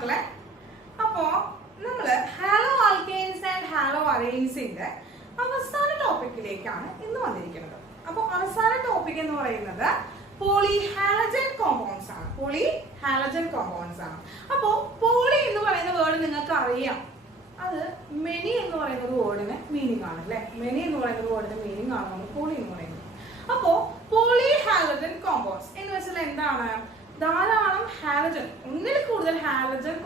മക്കളെ. അപ്പോ നമ്മള് ഹാലോ ആൽക്കെയിൻസ് ആൻഡ് ഹാലോ അലൈൻസിന്റെ അവസാന ടോപ്പിക്കിലേക്കാണ് ഇന്ന് വന്നിരിക്കുന്നത്. അപ്പോൾ അവസാന ടോപ്പിക് എന്ന് പറയുന്നത് പോളിഹാലജൻ കോമ്പൗണ്ട്സ് ആണ്. പോളിഹാലജൻ കോമ്പൗണ്ട്സ് ആണ്. അപ്പോൾ പോളി എന്ന് പറയുന്ന വേർഡ് നിങ്ങൾക്ക് അറിയാം, അത് മെനി എന്ന് പറയുന്ന ഒരു വേർഡിന് മീനിങ് ആണ് അല്ലെ. മെനി എന്ന് പറയുന്ന വേർഡിന് മീനിങ് ആണ് നമ്മൾ പോളി എന്ന് പറയുന്നത്. അപ്പോ പോളിഹാലജൻ കോമ്പൗണ്ട്സ് എന്ന് വെച്ചാൽ എന്താണ്? ധാരാളം ഹാലജൻ, ഒന്നിൽ കൂടുതൽ ഹാലജൻ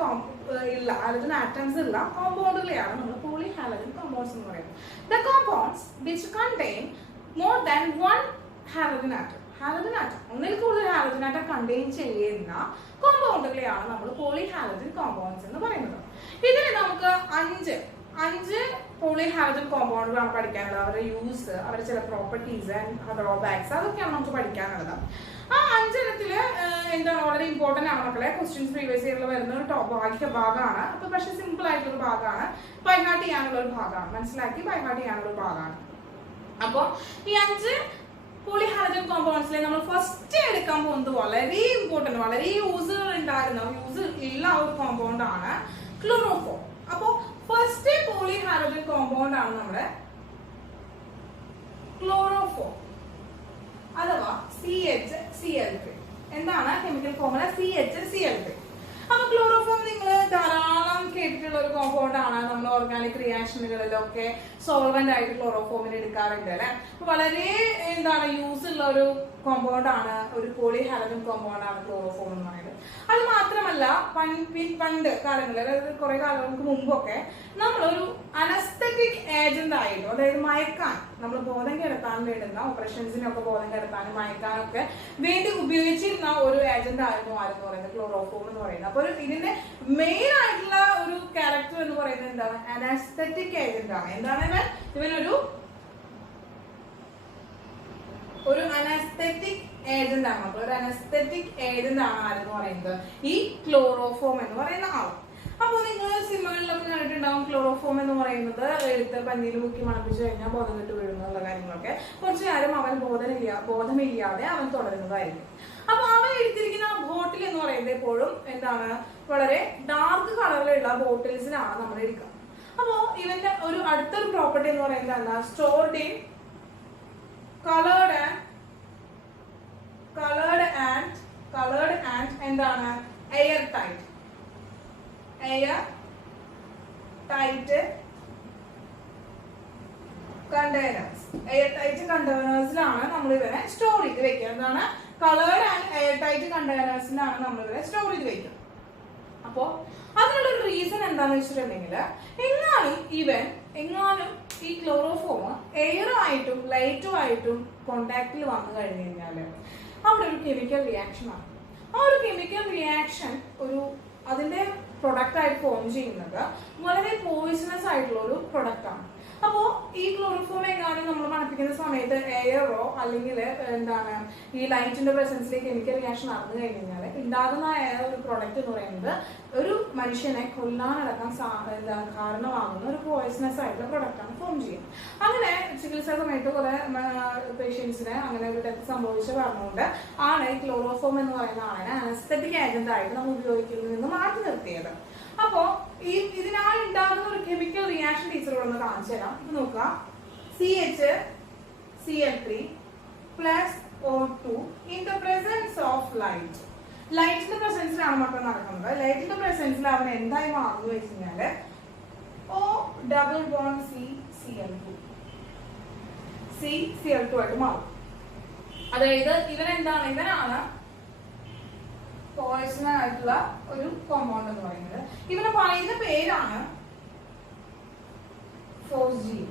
ഹാലജൻ ആറ്റംസ് ഉള്ള കോമ്പൗണ്ടുകളെയാണ് നമ്മൾ പോളിഹാലജൻ കോമ്പൗണ്ട്സ് എന്ന് പറയുന്നത്. The compounds which contain more than one halogen atom. Halogen atom, ഒന്നിൽ കൂടുതൽ ഹാലജൻ ആറ്റം കണ്ടെയ്ൻ ചെയ്യുന്ന കോമ്പൗണ്ടുകളെയാണ് നമ്മൾ പോളിഹാലജൻ കോമ്പൗണ്ട്സ് എന്ന് പറയുന്നത്. ഇതിന് നമുക്ക് അഞ്ച് പോളിഹാലജൻ കോമ്പൗണ്ടുകളാണ് പഠിക്കാനുള്ളത്. അവരുടെ യൂസ്, അവരുടെ ചില പ്രോപ്പർട്ടീസ് ആൻഡ് ഡ്രോബാക്സ്, അതൊക്കെയാണ് നമുക്ക് പഠിക്കാനുള്ളത്. ആ അഞ്ചെണ്ണത്തില് എന്താണ് വളരെ ഇമ്പോർട്ടന്റ് ആണ് മക്കളെ. ക്വസ്റ്റ്യൻസ് പ്രീവിയസ് ഇയറിൽ വരുന്ന ഒരു ഭാഗമാണ്. അപ്പൊ പക്ഷെ സിമ്പിൾ ആയിട്ടുള്ള ഭാഗമാണ്, ബൈഹാർട്ട് ചെയ്യാനുള്ള ഒരു ഭാഗമാണ്, മനസ്സിലാക്കി ബൈഹാർട്ട് ചെയ്യാനുള്ള ഒരു ഭാഗമാണ്. അപ്പൊ ഈ 5 പോളിഹാലജൻ കോമ്പൗണ്ട്സിലെ നമ്മൾ ഫസ്റ്റ് എടുക്കാൻ പോകുന്നത് വളരെ ഇമ്പോർട്ടന്റ്, വളരെ യൂസ് ഉള്ള ഒരു കോമ്പൗണ്ട് ആണ് ക്ലോറോഫോം. അപ്പോ ഫസ്റ്റ് പോളിഹാലജൻ കോമ്പൗണ്ട് ആണ് നമ്മുടെ ക്ലോറോഫോം അഥവാ CHCl3. എന്താണ് കെമിക്കൽ ഫോർമുല? CHCl3. അപ്പൊ ക്ലോറോഫോം നിങ്ങൾ ധാരാളം കേട്ടിട്ടുള്ള ഒരു കോമ്പൗണ്ട് ആണ്. നമ്മൾ ഓർഗാനിക് റിയാക്ഷനുകളിലൊക്കെ സോൾവെന്റ് ആയിട്ട് ക്ലോറോഫോമിന് എടുക്കാറുണ്ട് അല്ലെ. വളരെ യൂസ് ഉള്ള ഒരു കോമ്പൗണ്ട് ആണ്, ഒരു പോളിഹാലജൻ കോമ്പൗണ്ട് ആണ് ക്ലോറോഫോം എന്ന് പറയുന്നത്. അത് മാത്രമല്ല പണ്ട് കാലങ്ങളിൽ, അതായത് കുറെ കാലങ്ങൾക്ക് മുമ്പൊക്കെ നമ്മളൊരു അനസ്തറ്റിക് ഏജന്റ് ആയിട്ടും, അതായത് മയക്കാൻ, നമ്മൾ ബോധം കെടുത്താൻ വേണ്ടുന്ന ഓപ്പറേഷൻസിനൊക്കെ ബോധം കെടുത്താനും മയക്കാനൊക്കെ വേണ്ടി ഉപയോഗിച്ചിരുന്ന ഒരു ഏജന്റ് ആയിരുന്നു ആരെന്ന് പറയുന്നത് ക്ലോറോഫോം എന്ന് പറയുന്നത്. അപ്പൊ ഇതിന്റെ മെയിൻ ആയിട്ടുള്ള ഒരു ക്യാരക്ടർ എന്ന് പറയുന്നത് എന്താണ്? അനസ്തറ്റിക് ഏജന്റ് ആണ്. എന്താണ് ഇവനൊരു അനസ്തറ്റിക് ഏജന്റ് ആണ്. ഒരു അനസ്തറ്റിക് ഏജന്റ് ആണ് ആരെന്ന് പറയുന്നത് ഈ ക്ലോറോഫോം എന്ന് പറയുന്ന ആൾ. അപ്പൊ നിങ്ങൾ സിനിമകളിലൊക്കെ കണ്ടിട്ടുണ്ടാവും ക്ലോറോഫോം എന്ന് പറയുന്നത് എടുത്ത് പന്നിയിൽ മുക്കി മണപ്പിച്ചു കഴിഞ്ഞാൽ ബോധം കെട്ട് വീഴുന്നുള്ള കാര്യങ്ങളൊക്കെ. കുറച്ചു നേരം അവൻ ബോധമില്ലാതെ അവൻ തുടരുന്നതായിരിക്കും. അപ്പൊ അവൻ എടുത്തിരിക്കുന്ന ബോട്ടിൽ എന്ന് പറയുന്നത് എപ്പോഴും എന്താണ്? വളരെ ഡാർക്ക് കളറിലുള്ള ബോട്ടിൽസിലാണ് നമ്മൾ എടുക്കുക. അപ്പോ ഇവന്റെ ഒരു അടുത്തൊരു പ്രോപ്പർട്ടി എന്ന് പറയുന്നത് എന്താ? സ്റ്റോർഡ് ഇൻ കളേർഡ് ആൻഡ് എന്താണ്? എയർ ടൈറ്റ് കണ്ടെയ്നേഴ്സിലാണ് നമ്മൾ ഇവരെ സ്റ്റോർ ചെയ്ത് വെക്കുക. എന്താണ്? കളേർഡ് ആൻഡ് എയർ ടൈറ്റ് കണ്ടെയ്നേഴ്സിലാണ് നമ്മൾ ഇവരെ സ്റ്റോർ ചെയ്ത് വെക്കുക. അപ്പോ അതിനുള്ളൊരു റീസൺ എന്താന്ന് വെച്ചിട്ടുണ്ടെങ്കിൽ, എങ്ങാനും ഈ ക്ലോറോഫോം എയറുമായിട്ടും ലൈറ്റുമായിട്ടും കോണ്ടാക്റ്റിൽ വന്നു കഴിഞ്ഞു കഴിഞ്ഞാല് അവിടെ ഒരു കെമിക്കൽ റിയാക്ഷൻ ആണ്. ആ ഒരു കെമിക്കൽ റിയാക്ഷൻ അതിന്റെ പ്രൊഡക്റ്റ് ആയിട്ട് ഫോം ചെയ്യുന്നത് വളരെ പോയിസണസ് ആയിട്ടുള്ള ഒരു പ്രൊഡക്റ്റ് ആണ്. അപ്പോ ഈ ക്ലോറോഫോം എങ്ങാനും നമ്മൾ മണപ്പിക്കുന്ന സമയത്ത് എയറോ അല്ലെങ്കിൽ ഈ ലൈറ്റിന്റെ പ്രസൻസിലേക്ക് കെമിക്കൽ റിയാക്ഷൻ നടന്നു കഴിഞ്ഞാൽ ഉണ്ടാകുന്ന ഒരു പ്രൊഡക്റ്റ് എന്ന് പറയുന്നത് ഒരു മനുഷ്യനെ കൊല്ലാനടക്കം കാരണമാകുന്ന ഒരു പോയിസണസ് ആയിട്ടുള്ള പ്രൊഡക്റ്റ് ആണ് ഫോം ചെയ്യുന്നത്. അങ്ങനെ ചികിത്സാ സമയത്ത് കുറെ പേഷ്യൻസിന് അങ്ങനെ ഒരു ഡെത്ത് സംഭവിച്ച പറഞ്ഞുകൊണ്ട് ആണ് ഈ ക്ലോറോഫോം എന്ന് പറയുന്ന ആളിനെ അനസ്തറ്റിക് ഏജന്റ് ആയിട്ട് നമ്മൾ ഉപയോഗിക്കുന്നതിൽ നിന്ന് മാറ്റി നിർത്തിയത്. അപ്പോ ഇതിനാൽ ഉണ്ടാകുന്ന ഒരു കെമിക്കൽ റിയാക്ഷൻ ടീച്ചറുകളൊന്ന് കാണിച്ചു തരാം. ഇത് നോക്കുക. CHCl3 plus O2 in the presence of light. ലൈറ്റിന്റെ പ്രസൻസിലാണ് മക്കൾ നടക്കുന്നത്. ലൈറ്റിന്റെ പ്രസൻസിൽ അവൻ എന്തായി മാറുന്നു വെച്ച് കഴിഞ്ഞാല് CCl2 ആയിട്ട് മാറും. അതായത് ഇവനാണ് പോയിസൺ ആയിട്ടുള്ള ഒരു കോമ്പൗണ്ട് എന്ന് പറയുന്നത്. ഇവനെ പറയുന്ന പേരാണ് ഫോസ്ജീൻ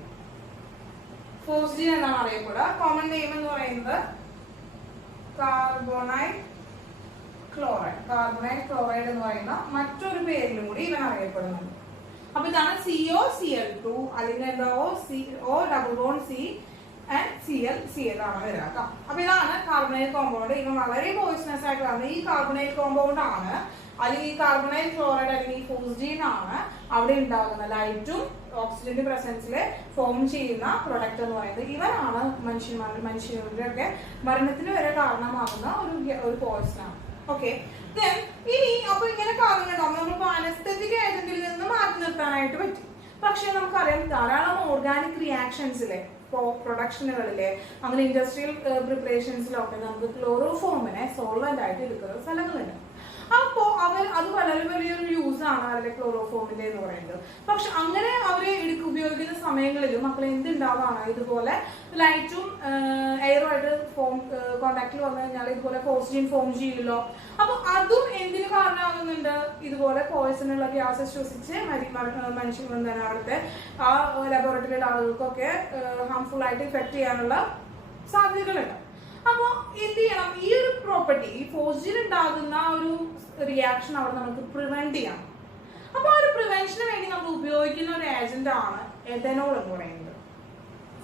എന്നാണ് അറിയപ്പെടുക. കോമൺ നെയിം എന്ന് പറയുന്നത് കാർബോണൈൽ ക്ലോറൈഡ് എന്ന് പറയുന്ന മറ്റൊരു പേരിലും കൂടി ഇവൻ അറിയപ്പെടുന്നുണ്ട്. അപ്പൊ ഇതാണ് COCl2 അല്ലെങ്കിൽ എന്താ O C and Cl ആണ് വരിക. അപ്പൊ ഇതാണ് കാർബണൈൽ കോമ്പൗണ്ട്. ഇവ വളരെ പോയിസണസ് ആയിട്ട് വന്നത് ഈ കാർബണൈൽ കോമ്പൗണ്ട് ആണ്, അല്ലെങ്കിൽ ഈ കാർബണൈൽ ക്ലോറൈഡ് അല്ലെങ്കിൽ ഈ ഫോസ്ജീൻ ആണ് അവിടെ ഉണ്ടാകുന്ന ലൈറ്റും ഓക്സിജന്റെ പ്രസൻസിൽ ഫോം ചെയ്യുന്ന പ്രൊഡക്റ്റ് എന്ന് പറയുന്നത്. ഇവനാണ് മനുഷ്യരുടെ ഒക്കെ മരണത്തിന് വരെ കാരണമാകുന്ന ഒരു പോയിസൺ ആണ്. ഓക്കെ, ഇനി അപ്പൊ ഇങ്ങനെ കാണുന്നുണ്ടാവും. നമ്മളിപ്പോ എടുക്കാനായിട്ട് പറ്റി. പക്ഷെ നമുക്കറിയാം ധാരാളം ഓർഗാനിക് റിയാക്ഷൻസിലെ പ്രൊഡക്ഷനുകളിലെ അങ്ങനെ ഇൻഡസ്ട്രിയൽ പ്രിപ്പറേഷൻസിലൊക്കെ നമുക്ക് ക്ലോറോഫോമിനെ സോൾവെന്റ് ആയിട്ട് എടുക്കുന്ന സ്ഥലങ്ങളുണ്ട്. അപ്പോൾ അത് വളരെ വലിയൊരു യൂസ് ആണ് അതിലെ ക്ലോറോഫോമിന്റെ എന്ന് പറയുന്നത്. പക്ഷെ അങ്ങനെ അവര് ഉപയോഗിക്കുന്ന സമയങ്ങളിൽ മക്കൾ എന്തുണ്ടാവാണ്, ഇതുപോലെ ലൈറ്റും എയറുമായിട്ട് കോണ്ടാക്റ്റിൽ വന്നു കഴിഞ്ഞാൽ ഇതുപോലെ ഫോസ്ജിൻ ഫോം ചെയ്യില്ലോ. അപ്പൊ അതും എന്തിനു കാരണമാകുന്നുണ്ട്, ഇതുപോലെ പോയിസണുള്ള ഗ്യാസ് ശ്വസിച്ച് മനുഷ്യൻ അവിടുത്തെ ആ ലബോറട്ടറിയിലെ ആളുകൾക്കൊക്കെ ഹാംഫുൾ ആയിട്ട് ഇഫക്ട് ചെയ്യാനുള്ള സാധ്യതകളുണ്ട്. അപ്പൊ എന്ത് ചെയ്യണം, ഈ ഒരു പ്രോപ്പർട്ടി ഈ ഫോസ്ജിൻ ഉണ്ടാകുന്ന ഒരു റിയാക്ഷൻ അവിടെ നമുക്ക് പ്രിവെന്റ് ചെയ്യാം. അപ്പൊ ആ ഒരു പ്രിവെൻഷന് വേണ്ടി നമ്മൾ ഉപയോഗിക്കുന്ന ഒരു ഏജന്റ് ആണ് എഥനോൾ എന്ന് പറയുന്നത്.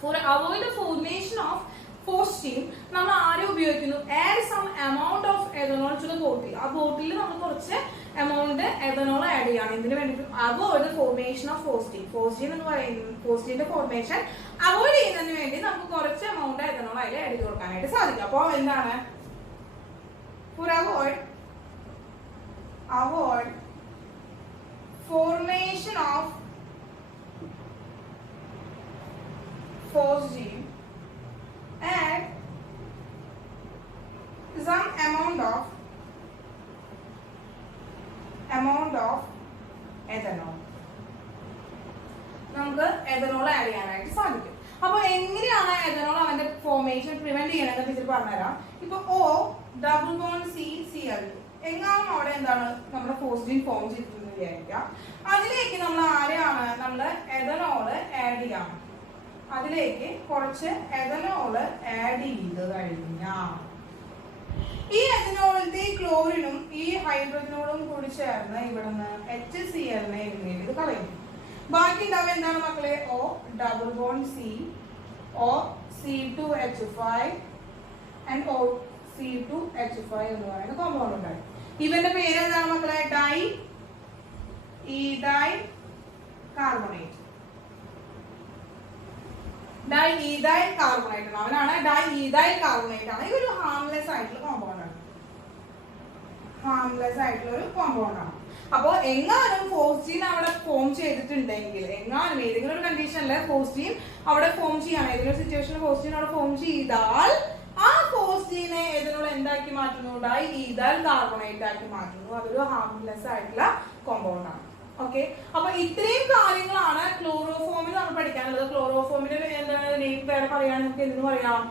For avoid the formation of phosgene നമ്മൾ ആരെ ഉപയോഗിക്കുന്നു, add some amount of ethanol to the bottle. ആ ബോട്ടിൽ നമ്മൾ കുറച്ച് എമൗണ്ട് എഥനോൾ ആഡ് ചെയ്യാണ്. ഇതിന് വേണ്ടിയിട്ട് അവോയ്ഡ് ദ ഫോർമേഷൻ ഓഫ് ഫോസ്ജിൻ. ഫോസ്ജിൻ എന്ന് പറയുന്നത് ഫോസ്ജിന്റെ ഫോർമേഷൻ അവോയ്ഡ് ചെയ്യുന്നതിന് വേണ്ടി നമുക്ക് കുറച്ച് എമൗണ്ട് എഥനോൾ അതിൽ ആഡ് ചെയ്ത് കൊടുക്കാനായിട്ട് സാധിക്കും. അപ്പോൾ എന്താണ്, for avoid formation of phosgene and some amount of ethanol നമുക്ക് എഥനോൾ ആഡ് ചെയ്യാനായിട്ട് സാധിക്കും. അപ്പൊ എങ്ങനെയാണ് എഥനോൾ അവന്റെ ഫോർമേഷൻ പ്രിവെന്റ് ചെയ്യണമെന്ന് ടീച്ചർ പറഞ്ഞുതരാം. ഇപ്പൊ O ഡബിൾ ബോണ്ട് CCl എങ്ങാനും അവിടെ എന്താണ് നമ്മുടെ ഫോസ്ജിൻ ഫോം ചെയ്തിട്ടുണ്ട് വിചാരിക്കാം. അതിലേക്ക് നമ്മൾ ആരെയാണ് നമ്മൾ എഥനോള് ആഡ് ചെയ്യണം. അതിലേക്ക് കുറച്ച് എഥനോള് ആഡ് ചെയ്ത് കഴിഞ്ഞാൽ ഈ എഥനോളിന്റെ ക്ലോറിനും ഈ ഹൈഡ്രജനോടും കൂടി ചേർന്ന് ഇവിടുന്ന് HCl എഴുതിയിട്ട് കളയും. ബാക്കി ഉണ്ടാവുക എന്താണ് മക്കളെ, O double bond C, O C2H5 and O C2H5 എന്ന് പറയുന്ന കോമ്പൗണ്ട് ഉണ്ടായി. ഇവന്റെ പേര് എന്താണ് മക്കളെ, diethyl carbonate. Diethyl carbonate ആണ്, അവനാണ് ഡൈ ഈഥൈൽ കാർബണേറ്റ് ആണ്. ഇതൊരു ഹാംലെസ് ആയിട്ടുള്ള കോമ്പൗണ്ട് ആണ്, ഹാംലെസ് ആയിട്ടുള്ള ഒരു കോമ്പൗണ്ട് ആണ്. അപ്പോ എങ്ങാനും ഫോസ്ജിൻ അവിടെ ഫോം ചെയ്തിട്ടുണ്ടെങ്കിൽ, എങ്ങാനും ഏതെങ്കിലും ഒരു കണ്ടീഷനിൽ ഫോസ്ജിൻ അവിടെ ഫോം ചെയ്യാണ്, ഏതെങ്കിലും സിറ്റുവേഷനിൽ ഫോസ്ജിൻ അവിടെ ഫോം ചെയ്താൽ ആ ഫോസ്ജിനെ ഇതിനോട് എന്താക്കി മാറ്റുന്നു, ഡൈ ഈഥൈൽ കാർബണേറ്റ് ആക്കി മാറ്റുന്നു. അതൊരു ഹാർംലെസ് ആയിട്ടുള്ള കോമ്പൗണ്ട് ആണ്. ഓക്കെ, അപ്പൊ ഇത്രയും കാര്യങ്ങളാണ് ക്ലോറോഫോമിൽ നമ്മൾ പഠിക്കാനുള്ളത്. ക്ലോറോഫോമിന്റെ നെയിം വേറെ പറയാൻ നമുക്ക് എന്തെന്ന് പറയാം,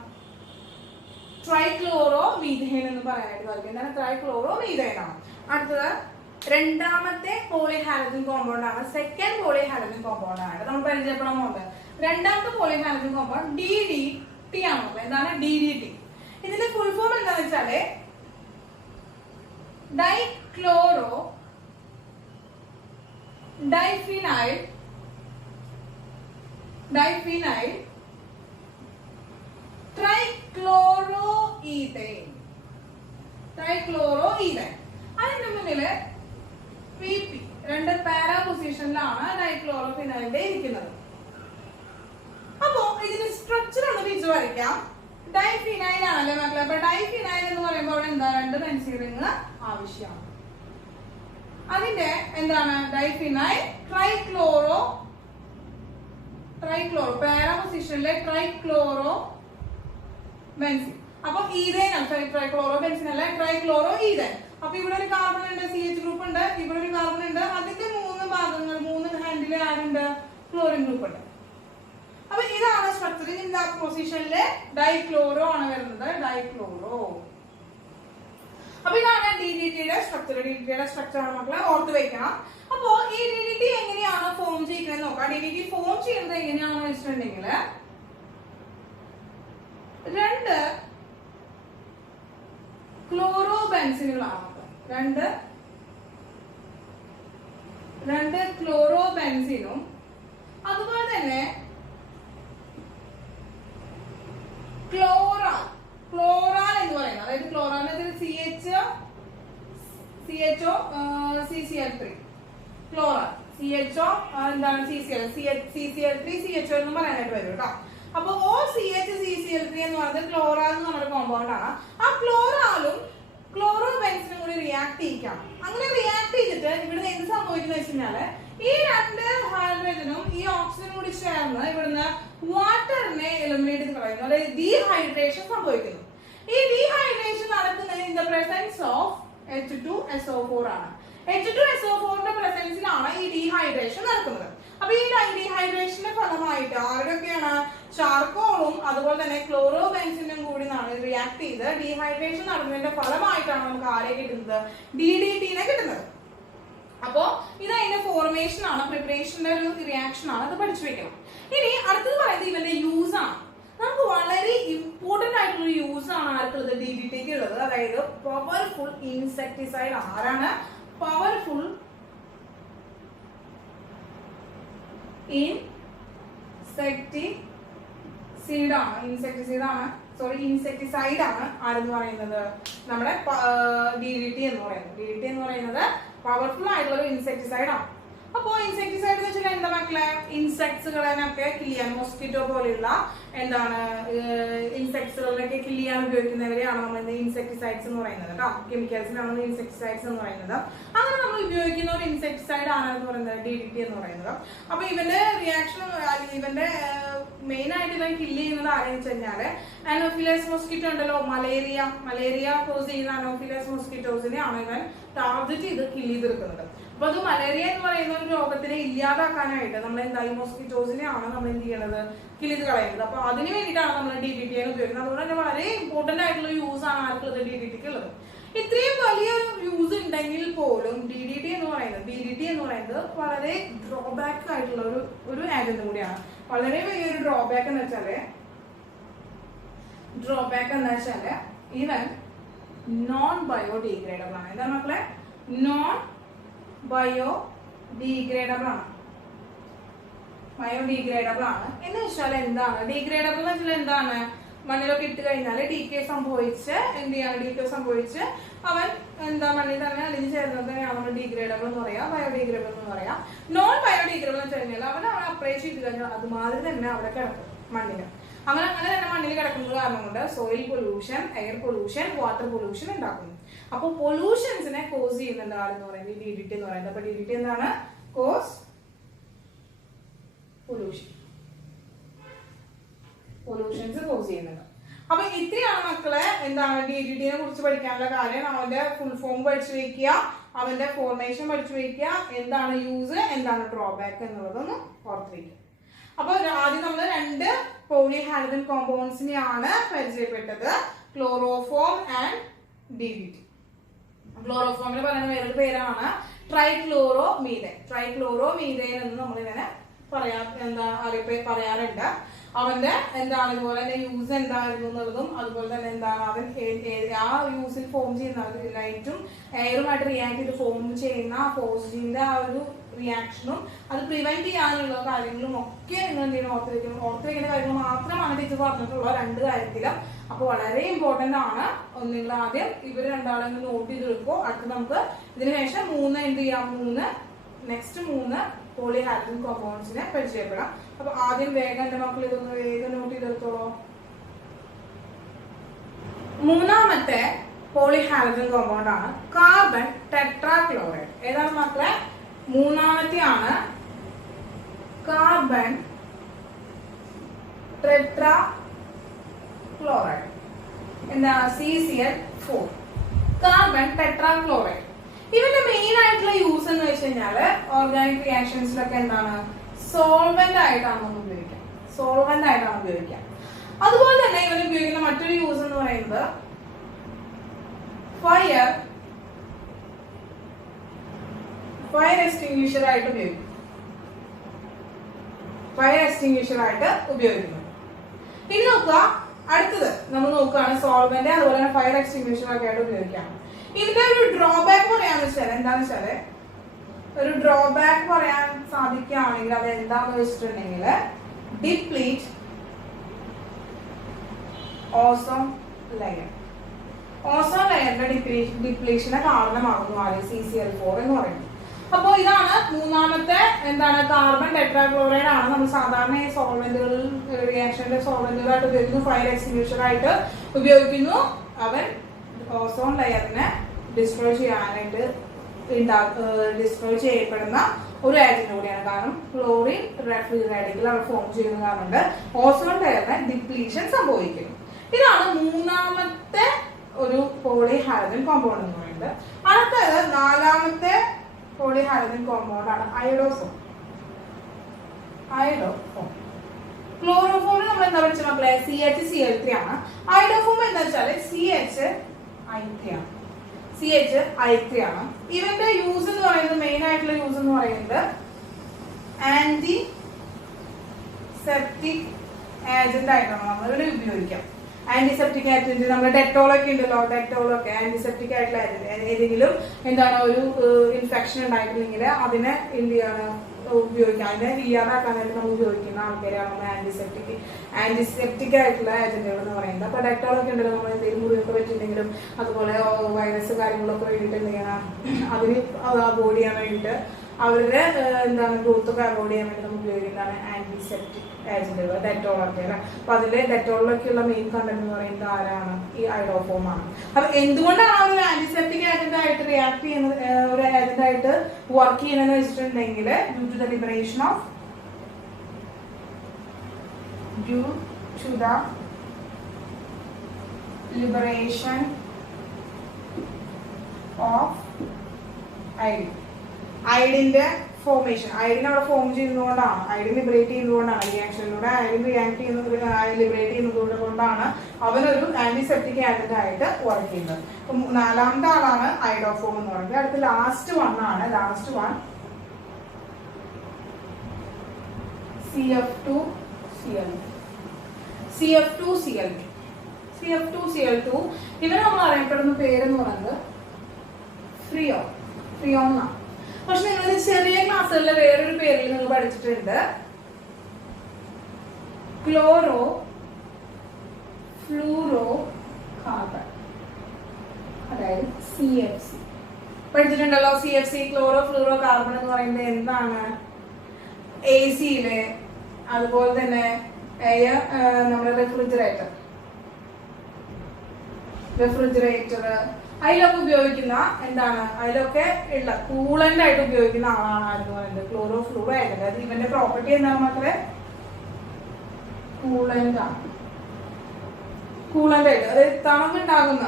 ട്രൈക്ലോറോ മീഥൈൻ എന്ന് പറയാനായിട്ട് സാധിക്കും. എന്താണ് ട്രൈക്ലോറോ മീഥൈൻ ആണ്. അടുത്തത് രണ്ടാമത്തെ പോളിഹാലജൻ കോമ്പൗണ്ട് ആണ്, സെക്കൻഡ് പോളിഹാലജൻ കോമ്പൗണ്ട് ആണ് നമ്മൾ പരിചയപ്പെടാൻ പോകുന്നത്. രണ്ടാമത്തെ പോളിഹാലജൻ കോമ്പൗണ്ട് DDT ആണ്. എന്താണ് DDT? ഇതിന്റെ ഫുൾ ഫോം എന്താണെന്ന് വെച്ചാല് ഡൈക്ലോറോ ഡൈഫിനൈൽ ട്രൈക്ലോറോഈഥൈൻ. അതിന്റെ മുന്നില് PP രണ്ട് പാരാ പൊസിഷനിലാണ് ഡൈക്ലോറോഫിനൈലിന്റെ ഇരിക്കുന്നത്. അപ്പോ ഇതിന്റെ സ്ട്രക്ചർ ഒന്ന് തിരിച്ചു വരയ്ക്കാം. ഡൈഫിനൈൽ ആണല്ലേ മക്കളെ. അപ്പൊ ഡൈഫിനൈൽ എന്ന് പറയുമ്പോൾ അവിടെ എന്താ, രണ്ട് ബെൻസീൻ റിംഗ് ആവശ്യമാണ്. അതിന്റെ എന്താണ് ഡൈഫിനൈൽ ട്രൈക്ലോറോ പാരാ പൊസിഷനിലെ ട്രൈക്ലോറോ ബെൻസിൻ. അപ്പൊ ഈഥൈൻ ആണ്, ട്രൈക്ലോറോ ബെൻസിൻ അല്ല, ട്രൈക്ലോറോ ഈഥൈൻ. അപ്പൊ ഇവിടെ ഒരു കാർബൺ ഉണ്ട്, CH ഗ്രൂപ്പ് ഉണ്ട്, ഇവിടെ ഒരു കാർബൺ ഉണ്ട്, അതിന്റെ മൂന്ന് ഭാഗങ്ങൾ, മൂന്ന് ഹാൻഡില് ആരുണ്ട്, ക്ലോറിൻ ഗ്രൂപ്പ് ഉണ്ട്. അപ്പൊ ഇതാണ് സ്ട്രക്ചർ. ഇതിന്റെ പൊസിഷനില് ഡൈക്ലോറോ ആണ് വരുന്നത്, ഡൈക്ലോറോ. അപ്പൊ ഇതാണ് DDTയുടെ സ്ട്രക്ചർ. DDTയുടെ സ്ട്രക്ചർ ആണ് മക്കളെ, ഓർത്ത് വെക്കണം. അപ്പോ ഈ DDT എങ്ങനെയാണ് ഫോം ചെയ്യുന്നത് നോക്കാം. DDT ഫോം ചെയ്യുന്നത് എങ്ങനെയാണെന്ന് വെച്ചിട്ടുണ്ടെങ്കിൽ രണ്ട് ക്ലോറോ ബെൻസിനുകളാണ്. രണ്ട് ക്ലോറോ ബെൻസിനും അതുപോലെ തന്നെ ക്ലോറാൻ എന്ന് പറയുന്നത്, അതായത് ക്ലോറാൻ CHO CCl3 ക്ലോറാൻ CHO എന്താണ് CCl3 CHO എന്ന് പറയാനായിട്ട് വരും കേട്ടോ. അപ്പൊ OCH CCl3 എന്ന് പറയുന്നത് ക്ലോറാൻ എന്ന് നമ്മുടെ കോമ്പൗണ്ട് ആണ്. ആ ക്ലോറാലും ക്ലോറോ ബെൻസിനും കൂടി റിയാക്ട് ചെയ്യിക്കണം. അങ്ങനെ റിയാക്ട് ചെയ്തിട്ട് ഇവിടെ എന്ത് സംഭവിക്കുന്ന വെച്ച് കഴിഞ്ഞാല് ഈ രണ്ട് ഹൈഡ്രജനും ഈ ഓക്സിജനും കൂടി ചേർന്ന് ഇവിടുന്ന് വാട്ടറിനെ എലിമിനേറ്റ് ചെയ്ത് കളയുന്നു, അതായത് ഡീഹൈഡ്രേഷൻ സംഭവിക്കുന്നു. ഈ ഡീഹൈഡ്രേഷൻ നടക്കുന്നത് in the presence of H2SO4 ആണ്. H2SO4ന്റെ പ്രസൻസിലാണ് ഈ ഡീഹൈഡ്രേഷൻ നടക്കുന്നത്. അപ്പൊ ഈ ഡീഹൈഡ്രേഷന്റെ ഫലമായിട്ട് ആരുടെയൊക്കെയാണ് ചാർക്കോളും അതുപോലെ തന്നെ ക്ലോറോ ബെൻസിനും കൂടി റിയാക്ട് ചെയ്ത് ഡീഹൈഡ്രേഷൻ നടന്നതിന്റെ ഫലമായിട്ടാണ് നമുക്ക് ആരെ കിട്ടുന്നത്, DDT-നെ കിട്ടുന്നത്. അപ്പോ ഇത് അതിന്റെ ഫോർമേഷൻ ആണ്, പ്രിപ്പറേഷന്റെ ഒരു റിയാക്ഷൻ ആണ്, അത് പഠിച്ചു വെക്കണം. ഇനി അടുത്തത് പറയുന്നത് ഇവന്റെ യൂസ് ആണ്. നമുക്ക് വളരെ ഇമ്പോർട്ടന്റ് ആയിട്ടുള്ള യൂസ് ആണ് ആർക്കുള്ളത്, DDT-ക്ക് ഉള്ളത്. അതായത് പവർഫുൾ ഇൻസെക്ടിസൈഡ്. ആരാണ് പവർഫുൾ ഇൻസെക്ടിസൈഡ് ആണ് ആരെന്ന് പറയുന്നത്, നമ്മുടെ DDT എന്ന് പറയുന്നത്. DDT എന്ന് പറയുന്നത് പവർഫുൾ ആയിട്ടുള്ള ഒരു ഇൻസെക്ടിസൈഡ് ആണ്. അപ്പോ ഇൻസെക്ടിസൈഡ് എന്ന് വെച്ചാൽ എന്താ മക്കളെ, ഇൻസെക്ട്സുകളെയൊക്കെ കില്ല് ചെയ്യാൻ, മോസ്കിറ്റോ പോലെയുള്ള ഇൻസെക്ട്സുകളിലൊക്കെ കില്ല് ചെയ്യാൻ ഉപയോഗിക്കുന്നവരെയാണ് നമ്മൾ ഇൻസെക്ടിസൈഡ്സ് എന്ന് പറയുന്നത് കേട്ടോ. കെമിക്കൽസിനാണ് ഇൻസെക്ടിസൈഡ്സ് എന്ന് പറയുന്നത്. അങ്ങനെ നമ്മൾ ഉപയോഗിക്കുന്ന ഒരു ഇൻസെക്ടിസൈഡ് ആണെന്ന് പറയുന്നത് DDT എന്ന് പറയുന്നത്. അപ്പൊ ഇവന്റെ റിയാക്ഷൻ, ഇവന്റെ മെയിൻ ആയിട്ട് ഇവൻ കില്ല് ചെയ്യുന്നത് ആരെന്ന് വെച്ച് കഴിഞ്ഞാല് അനോഫിലസ് മോസ്കിറ്റോ ഉണ്ടല്ലോ, മലേറിയ കോസ് ചെയ്യുന്ന അനോഫിലസ് മോസ്കിറ്റോസിനെ ആണ് ഇവൻ ടാർഗറ്റ് ചെയ്ത് കില്ല് ചെയ്തെടുക്കുന്നത്. അപ്പൊ അത് മലേറിയ എന്ന് പറയുന്ന ഒരു രോഗത്തിനെ ഇല്ലാതാക്കാനായിട്ട് നമ്മൾ എന്തായി മോസ്കിറ്റോസിനെയാണ് നമ്മൾ എന്ത് ചെയ്യണത്, കില്ല് ചെയ്ത് കളയുന്നത്. അപ്പൊ അതിന് വേണ്ടിയിട്ടാണ് നമ്മൾ DDT-നെ ഉപയോഗിക്കുന്നത്. അതുകൊണ്ട് തന്നെ വളരെ ഇമ്പോർട്ടന്റ് ആയിട്ടുള്ള യൂസ് ആണ് ആർക്കുള്ളത്, DDT-ക്ക് ഉള്ളത്. ഇത്രയും വലിയ യൂസ് ഉണ്ടെങ്കിൽ പോലും DDT എന്ന് പറയുന്നത് വളരെ ഡ്രോബാക്ക് ആയിട്ടുള്ള ഒരു ആജന്റ് കൂടിയാണ്. വളരെ വലിയൊരു ഡ്രോബാക്ക് എന്ന് വെച്ചാല് ഇവൻ നോൺ ബയോഡിഗ്രേഡബിൾ ആണ്. എന്താണ് മക്കളെ, നോൺ ബയോഡിഗ്രേഡബിൾ ആണ്. എന്ന് വെച്ചാൽ എന്താണ് ഡീഗ്രേഡബിൾ എന്ന് വെച്ചാൽ എന്താണ്, മണ്ണിലൊക്കെ ഇട്ട് കഴിഞ്ഞാൽ ഡീകേ സംഭവിച്ച് അവൻ എന്താ മണ്ണിൽ തന്നെ അലിഞ്ഞു ചേർന്നത് തന്നെയാണ് നമ്മൾ ഡീഗ്രേഡബിൾ എന്ന് പറയാം, ബയോഡിഗ്രേഡബിൾ എന്ന് പറയാം. നോൺ ബയോഡിഗ്രേഡബിൾ എന്ന് വെച്ച് കഴിഞ്ഞാൽ അവൻ അപ്ലൈ ചെയ്ത് കഴിഞ്ഞാൽ അതുമാതിരി തന്നെ അവിടെ കിടക്കും മണ്ണിൽ. അങ്ങനെ തന്നെ മണ്ണിൽ കിടക്കുന്നത് കാരണം കൊണ്ട് soil pollution, air pollution, water pollution ഉണ്ടാക്കുന്നു. അപ്പൊ പൊല്യൂഷൻസിനെ കോസ് ചെയ്യുന്നുണ്ട് ആരെന്ന് പറയുന്നത് DDT എന്ന് പറയുന്നത്. അപ്പൊ DDT എന്താണ്, കോസ് പൊല്യൂഷൻസ് കോസ് ചെയ്യുന്നുണ്ട്. അപ്പൊ ഇത്രയാണ് മക്കളെ എന്താണ് DDT-നെ കുറിച്ച് പഠിക്കാനുള്ള കാര്യം. അവന്റെ ഫുൾ ഫോം പഠിച്ചു വെക്കുക, അവന്റെ ഫോർമേഷൻ പഠിച്ചു വെക്കുക, എന്താണ് യൂസ്, എന്താണ് ഡ്രോബാക്ക് എന്നുള്ളതൊന്ന് ഓർത്ത് വയ്ക്കുക. അപ്പൊ ആദ്യം നമ്മൾ രണ്ട് പോളിഹാലജൻ കോമ്പൗണ്ട്സിനെയാണ് പരിചയപ്പെട്ടത്, ക്ലോറോഫോം ആൻഡ് DDT. ക്ലോറോഫോമിന് പറയുന്ന വേറൊരു പേരാണ് ട്രൈക്ലോറോമീഥൈൻ എന്ന് നമ്മളിങ്ങനെ പറയാറുണ്ട്. അവന്റെ എന്താണ് ഇതുപോലെ തന്നെ യൂസ് എന്തായിരുന്നു എന്നുള്ളതും അതുപോലെ തന്നെ എന്താണ് അവൻ ആ യൂസിൽ ഫോം ചെയ്യുന്ന ലൈറ്റും എയറുമായിട്ട് റിയാക്ട് ചെയ്ത് ഫോം ചെയ്യുന്ന ഫോസ്ജിന്റെ ആ ഒരു റിയാക്ഷനും അത് പ്രിവെന്റ് ചെയ്യാനുള്ള കാര്യങ്ങളും ഒക്കെ നിങ്ങൾ എന്തെങ്കിലും ഓർത്ത് വെക്കുന്ന കാര്യങ്ങൾ മാത്രമാണ് ടീച്ചർ പറഞ്ഞിട്ടുള്ള രണ്ട് കാര്യത്തിലും. അപ്പൊ വളരെ ഇമ്പോർട്ടന്റ് ആണ്. നിങ്ങൾ ആദ്യം ഇവർ രണ്ടാളും നോട്ട് ചെയ്ത് എടുക്കുമോ. അടുത്ത് നമുക്ക് ഇതിനു ശേഷം നെക്സ്റ്റ് മൂന്ന് പോളിഹാലജൻ കോമ്പൗണ്ട്സിനെ പരിചയപ്പെടാം. അപ്പൊ ആദ്യം വേഗം എന്റെ മക്കൾ ഇതൊന്ന് വേഗം നോട്ട് ചെയ്തെടുത്തോളൂ. മൂന്നാമത്തെ പോളിഹാലജൻ കോമ്പൗണ്ട് ആണ് കാർബൺ ടെട്രാക്ലോറൈഡ്. ഏതാണ് മക്കളെ? മൂന്നാമത്തെ ആണ് കാർബൺ ടെട്രാക്ലോറൈഡ്. എന്താ? CCl4, carbon tetrachloride. ഇവന്റെ മെയിൻ ആയിട്ടുള്ള യൂസ് എന്ന് വെച്ച് കഴിഞ്ഞാല് ഓർഗാനിക് റിയാക്ഷൻസിലൊക്കെ എന്താണ് സോൾവെന്റ് ആയിട്ടാണ് ഉപയോഗിക്കുക. അതുപോലെ തന്നെ ഇവന് ഉപയോഗിക്കുന്ന മറ്റൊരു യൂസ് എന്ന് പറയുന്നത് ഫയർ എക്സ്റ്റിംഗ്വിഷർ ആയിട്ട് ഉപയോഗിക്കുന്നു. ഇനി നോക്കുക, അടുത്തത് നമ്മൾ നോക്കുകയാണ് സോൾവെന്റ് അതുപോലെ തന്നെ ഫയർ എക്സ്റ്റിംഗ്വിഷർ ഒക്കെ ആയിട്ട് ഉപയോഗിക്കാം. ഇതിന്റെ ഒരു ഡ്രോബാക്ക് പറയാന്ന് വെച്ചാൽ എന്താന്ന് വെച്ചാല് ഒരു ഡ്രോബാക്ക് പറയാൻ സാധിക്കുകയാണെങ്കിൽ അത് എന്താന്ന് വെച്ചിട്ടുണ്ടെങ്കിൽ ഡിപ്ലീറ്റ് ഓസോൺ ലെയറിന്റെ ഡിപ്ലീഷന് കാരണമാകുന്നു ആര്? CCl4 എന്ന് പറയുന്നത്. അപ്പോ ഇതാണ് മൂന്നാമത്തെ എന്താണ് കാർബൺ ടെട്രാക്ലോറൈഡ് ആണ് നമ്മൾ സാധാരണ സോൾവെന്റുകളിൽ റിയാക്ഷന്റെ സോൾവെന്റുകളായിട്ട് ഉപയോഗിക്കുന്നു, ഫയർ എക്സ്റ്റിംഗ്വിഷർ ആയിട്ട് ഉപയോഗിക്കുന്നു. അവൻ ഓസോൺ ലെയറിനെ ഡിസ്ട്രോയ് ചെയ്യാനായിട്ട് ഡിസ്ട്രോയ് ചെയ്യപ്പെടുന്ന ഒരു ഏജന്റ് കൂടിയാണ്. കാരണം ക്ലോറിൻ ഫ്രീ റാഡിക്കൽ അവിടെ ഫോം ചെയ്യുന്ന കാരണം ഓസോൺ ലെയറിന് ഡിപ്ലീഷൻ സംഭവിക്കുന്നു. ഇതാണ് മൂന്നാമത്തെ ഒരു പോളിഹാലജൻ കോമ്പൗണ്ട് എന്ന് പറയുന്നത്. അടുത്തത് നാലാമത്തെ പോളിഹാലജൻ കോമ്പൗണ്ട് ആണ് അയഡോഫോം. ക്ലോറോഫോം നമ്മൾ എന്താ പഠിച്ച മക്കളെ? CHCl3 ആണ്. അയഡോഫോം എന്താ വെച്ചാല് CHI3 ആണ്. ഇവന്റെ യൂസ് എന്ന് പറയുന്നത് മെയിൻ ആയിട്ടുള്ള യൂസ് എന്ന് പറയുന്നത് ആന്റി സെപ്റ്റിക് ഏജന്റ് ആയിട്ടാണ് നമ്മൾ ഇവിടെ ഉപയോഗിക്കാം. ആന്റിസെപ്റ്റിക് ഏജന്റ് നമ്മുടെ ഡെറ്റോളൊക്കെ ഉണ്ടല്ലോ, ഡെറ്റോളൊക്കെ ആന്റിസെപ്റ്റിക് ആയിട്ടുള്ള ഏജന്റ്. ഏതെങ്കിലും എന്താണ് ഒരു ഇൻഫെക്ഷൻ ഉണ്ടായിട്ടുണ്ടെങ്കിൽ അതിനെ എന്ത് ചെയ്യാണ് ഉപയോഗിക്കാം, അതിനെ ഇല്ലാതാക്കാനായിട്ട് നമ്മൾ ഉപയോഗിക്കുന്ന ആൾക്കാരാണ് നമ്മൾ ആന്റിസെപ്റ്റിക് ആയിട്ടുള്ള ഏജന്റുകൾ എന്ന് പറയുന്നത്. അപ്പൊ ഡെറ്റോളൊക്കെ ഉണ്ടല്ലോ, നമ്മൾ എന്തെങ്കിലും മുറിവൊക്കെ പറ്റിയിട്ടുണ്ടെങ്കിലും അതുപോലെ വൈറസ് കാര്യങ്ങളൊക്കെ വേണ്ടിയിട്ട് എന്ത് ചെയ്യണം, അതിന് അവോയ്ഡ് ചെയ്യാൻ വേണ്ടിയിട്ട് അവരുടെ എന്താണ് ഗ്രോത്ത് ഒക്കെ അവോയ്ഡ് ചെയ്യാൻ വേണ്ടി നമ്മൾ ഉപയോഗിക്കുന്നതാണ് ആന്റിസെപ്റ്റിക് ഏജന്റുകൾ, ഡെറ്റോളൊക്കെ അല്ലെ. അപ്പൊ അതിലെ ഡെറ്റോളിലൊക്കെയുള്ള മെയിൻ കണ്ടന്റ് എന്ന് പറയുന്നത് ആരാണ്? ഈ അയഡോഫോം ആണ്. അപ്പൊ എന്തുകൊണ്ടാണ് ഒരു ആന്റിസെപ്റ്റിക് ഏജന്റ് ആയിട്ട് റിയാക്ട് ചെയ്യുന്നത്, ഒരു ഏജന്റ് ആയിട്ട് വർക്ക് ചെയ്യുന്നതെന്ന് വെച്ചിട്ടുണ്ടെങ്കിൽ due to the liberation of അയഡിന്റെ ഫോർമേഷൻ. അയഡിൻ അവിടെ ഫോം ചെയ്യുന്നതുകൊണ്ടാണ്, അയഡിൻ ലിബറേറ്റ് ചെയ്യുന്നതുകൊണ്ടാണ്, റിയാക്ഷനിലൂടെ അയഡിൻ റിയാക്ട് ചെയ്യുന്നത് ലിബറേറ്റ് ചെയ്യുന്നത് കൊണ്ടാണ് അവനൊരു ആന്റിസെപ്റ്റിക് ഏജന്റ് ആയിട്ട് വർക്ക് ചെയ്യുന്നത്. നാലാമത്തെ ആളാണ് അയഡോഫോം എന്ന് പറയുന്നത്. അടുത്ത ലാസ്റ്റ് വൺ CF2CL2. ഇവന് നമ്മൾ അറിയപ്പെടുന്ന പേരെന്ന് പറയുന്നത് ഫ്രിയോൺ എന്നാണ്. പക്ഷെ നിങ്ങൾ ചെറിയ ക്ലാസ്സുകളിലെ വേറൊരു പേരിൽ നിങ്ങൾ പഠിച്ചിട്ടുണ്ട്, ക്ലോറോ ഫ്ലൂറോ കാർബൺ, അതായത് CFC പഠിച്ചിട്ടുണ്ടല്ലോ. CFC chloro fluoro carbon എന്ന് പറയുന്നത് എന്താണ്? AC-യിലെ അതുപോലെ തന്നെ നമ്മുടെ റെഫ്രിജറേറ്റർ അതിലൊക്കെ ഉപയോഗിക്കുന്ന എന്താണ്, അതിലൊക്കെ ഉള്ള കൂളന്റ് ആയിട്ട് ഉപയോഗിക്കുന്ന ആളാണ് എന്ന് പറയുന്നത് ക്ലോറോ ഫ്ലൂറോ ഏജന്റ്. അത് ഇവന്റെ പ്രോപ്പർട്ടി എന്താണ് മക്കളെ? കൂളന്റ് ആണ്. കൂളന്റ് ആയിട്ട്, അതായത് തണുവുണ്ടാകുന്ന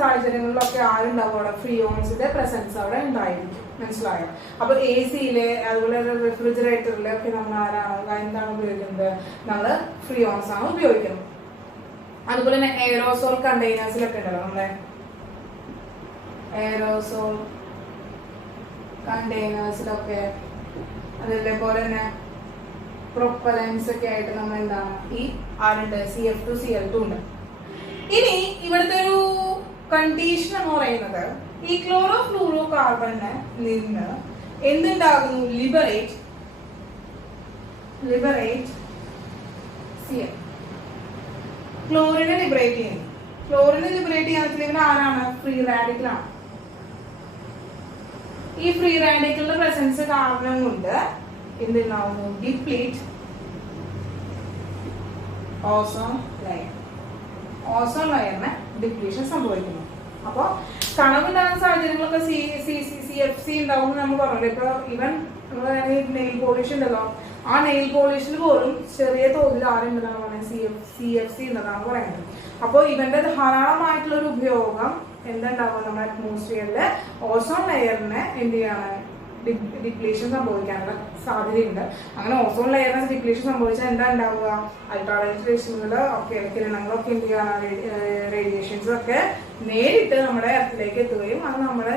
സാഹചര്യങ്ങളിലൊക്കെ ആരുണ്ടാവും അവിടെ? ഫ്രിയോൺസിന്റെ പ്രസൻസ് അവിടെ ഉണ്ടായിരിക്കും. മനസ്സിലായോ? അപ്പൊ AC-യിലെ അതുപോലെ റെഫ്രിജറേറ്ററിലെ ഒക്കെ നമ്മൾ എന്താണ് ഉപയോഗിക്കുന്നത്? നമ്മള് ഫ്രിയോൺസ് ആണ് ഉപയോഗിക്കുന്നത്. അതുപോലെ തന്നെ എയറോസോൾ കണ്ടെയ്നേഴ്സിലൊക്കെ ഉണ്ടല്ലോ, നമ്മളെ എയറോസോൾ കണ്ടെയ്നേഴ്സിലൊക്കെ, അതേപോലെ തന്നെ പ്രൊപ്പലൻസ് ഒക്കെ ആയിട്ട് നമ്മൾ എന്താണ് ഈ ആരുണ്ട്? CF2CL2 ഉണ്ട്. ഇനി ഇവിടുത്തെ ഒരു കണ്ടീഷൻ എന്ന് പറയുന്നത് ഈ ക്ലോറോ ഫ്ലൂറോ കാർബണിന് നിന്ന് എന്തുണ്ടാകുന്നു? Liberate CL. ക്ലോറിനെ ലിബറേറ്റ് ചെയ്യുന്നു. ക്ലോറിനെ ലിബറേറ്റ് ചെയ്യാൻ ഇവൻ ആരാണ്? ഫ്രീ റാഡിക്കൽ ആണ്. ഈ ഫ്രീ റാഡിക്കലിന്റെ പ്രസൻസ് കാരണം കൊണ്ട് എന്തുണ്ടാവുന്നു? ഡിപ്ലീറ്റ് ഓസോൺ ലെയറിന് ഡിപ്ലീഷൻ സംഭവിക്കുന്നു. അപ്പൊ തണവുണ്ടാകുന്ന സാഹചര്യങ്ങളൊക്കെ CFC ഉണ്ടാവും നമ്മൾ പറഞ്ഞല്ലോ. ഇപ്പൊ ഇവൻ നെയിൽ പോളിഷ് ഉണ്ടല്ലോ, ആ നെയിൽ പോളിഷിൽ പോലും ചെറിയ തോതിൽ ആരുണ്ടെന്നാണ് പറയുന്നത്? CFC ഉണ്ടെന്നാണ് പറയുന്നത്. അപ്പോൾ ഇവന്റെ ധാരാളമായിട്ടുള്ള ഒരു ഉപയോഗം എന്തുണ്ടാവുക? നമ്മുടെ അറ്റ്മോസ്ഫിയറിലെ ഓസോൺ ലെയറിന് എന്ത് ചെയ്യാണ്? ഡിപ്ലീഷൻ സംഭവിക്കാനുള്ള സാധ്യതയുണ്ട്. അങ്ങനെ ഓസോൺ ലെയറിന് ഡിപ്ലീഷൻ സംഭവിച്ചാൽ എന്താ ഉണ്ടാവുക? അൾട്രാവയലറ്റ് റേഡിയേഷനുകള് ഒക്കെ, കിരണങ്ങളൊക്കെ എന്ത് ചെയ്യാണ്? റേഡിയേഷൻസ് ഒക്കെ നേരിട്ട് നമ്മുടെ എർത്തിലേക്ക് എത്തുകയും അത് നമ്മുടെ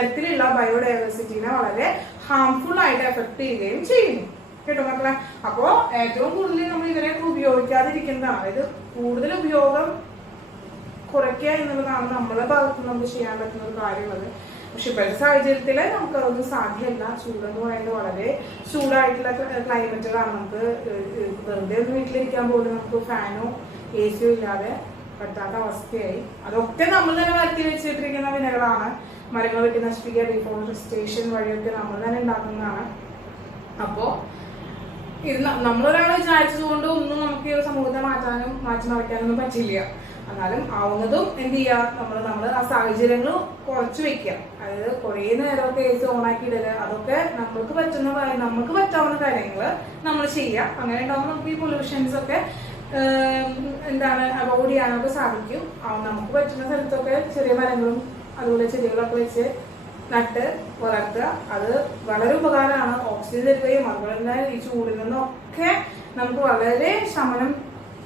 എർത്തിലുള്ള ബയോഡൈവേഴ്സിറ്റിനെ വളരെ ഹാംഫുൾ ആയിട്ട് എഫക്ട് ചെയ്യുകയും ചെയ്യുന്നു. കേട്ടോ മക്കളെ? അപ്പോ ഏറ്റവും കൂടുതൽ നമ്മൾ ഇതിനൊക്കെ ഉപയോഗിക്കാതിരിക്കുന്നതാണ്, അതായത് കൂടുതൽ ഉപയോഗം കുറയ്ക്കുക എന്നുള്ളതാണ് നമ്മളെ ഭാഗത്ത് നമുക്ക് ചെയ്യാൻ പറ്റുന്ന ഒരു കാര്യമുള്ളത്. പക്ഷെ ഇപ്പോഴത്തെ സാഹചര്യത്തില് നമുക്ക് അതൊന്നും സാധ്യമല്ല. ചൂടെന്ന് പറയുന്നത് വളരെ ചൂടായിട്ടുള്ള ക്ലൈമറ്റുകളാണ്. നമുക്ക് വെറുതെ ഒന്ന് വീട്ടിലിരിക്കാൻ പോലും നമുക്ക് ഫാനോ AC-യോ ഇല്ലാതെ പറ്റാത്ത അവസ്ഥയായി. അതൊക്കെ നമ്മൾ തന്നെ വരുത്തി വെച്ചിട്ടിരിക്കുന്ന വിനകളാണ്. മരങ്ങൾ വെട്ടി നശിപ്പിക്കുക, ഡീഫോറസ്റ്റേഷൻ വഴിയൊക്കെ നമ്മൾ തന്നെ ഉണ്ടാക്കുന്നതാണ്. അപ്പോ ഇത് നമ്മളൊരാളെ വിചാരിച്ചതുകൊണ്ട് ഒന്നും നമുക്ക് ഈ ഒരു സമൂഹത്തെ മാറ്റി മറിക്കാനൊന്നും പറ്റില്ല. എന്നാലും ആവുന്നതും എന്ത് ചെയ്യുക, നമ്മൾ ആ സാഹചര്യങ്ങൾ കുറച്ച് വെക്കുക. അതായത് കുറേ നേരമൊക്കെ AC ഓണാക്കി ഇടുക, അതൊക്കെ നമുക്ക് പറ്റാവുന്ന കാര്യങ്ങൾ നമ്മൾ ചെയ്യുക. അങ്ങനെ ഉണ്ടാവുമ്പോൾ നമുക്ക് ഈ പൊല്യൂഷൻസ് ഒക്കെ അവോയ്ഡ് ചെയ്യാനൊക്കെ സാധിക്കും. നമുക്ക് പറ്റുന്ന സ്ഥലത്തൊക്കെ ചെറിയ മരങ്ങളും അതുപോലെ ചെടികളൊക്കെ വെച്ച് നട്ട് വളർത്തുക. അത് വളരെ ഉപകാരമാണ്. ഓക്സിജൻ തരുകയും അതുപോലെ തന്നെ ഈ ചൂടിൽ നിന്നൊക്കെ നമുക്ക് വളരെ ശമനം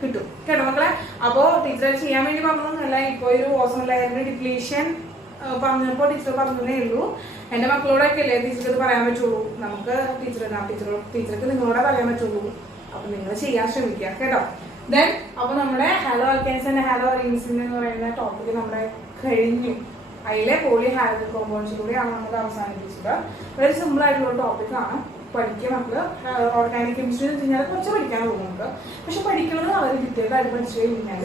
കിട്ടും കേട്ടോ മക്കളെ. അപ്പോ ടീച്ചർ ചെയ്യാൻ വേണ്ടി പറഞ്ഞതൊന്നുമല്ല, ഇപ്പൊ ഒരു ഓസോൺ ലെയറിന്റെ ഡിപ്ലീഷൻ പറഞ്ഞപ്പോ ടീച്ചർ പറഞ്ഞതേ ഉള്ളൂ. എന്റെ മക്കളോടൊക്കെ അല്ലേ ടീച്ചർക്ക് ഇത് പറയാൻ പറ്റുള്ളൂ. നമുക്ക് ടീച്ചർക്ക് നിങ്ങളോടെ പറയാൻ പറ്റുള്ളൂ. അപ്പൊ നിങ്ങൾ ചെയ്യാൻ ശ്രമിക്കുക കേട്ടോ. ദെൻ അപ്പൊ നമ്മുടെ ഹാലോ ആൽക്കൈൻസ് ആൻഡ് ഹാലോ അറീൻസ് എന്ന് പറയുന്ന ടോപ്പിക് നമ്മുടെ കഴിഞ്ഞു. അതിലെ പോളി ഹാലജൻ കോമ്പൗണ്ട്സിലൂടെയാണ് നമ്മൾ അവസാനിപ്പിച്ചത്. വളരെ സിമ്പിൾ ആയിട്ടുള്ള ടോപ്പിക്കാണ്. പഠിക്കുക മക്കള്. ഓർഗാനിക് കെമിസ്ട്രി എന്ന് വെച്ച് കഴിഞ്ഞാൽ കുറച്ച് പഠിക്കാൻ പോകും നമുക്ക്. പക്ഷെ പഠിക്കുന്നത് വളരെ ഡീറ്റെയിൽഡ് ആയിട്ട് പഠിച്ചു കഴിഞ്ഞാൽ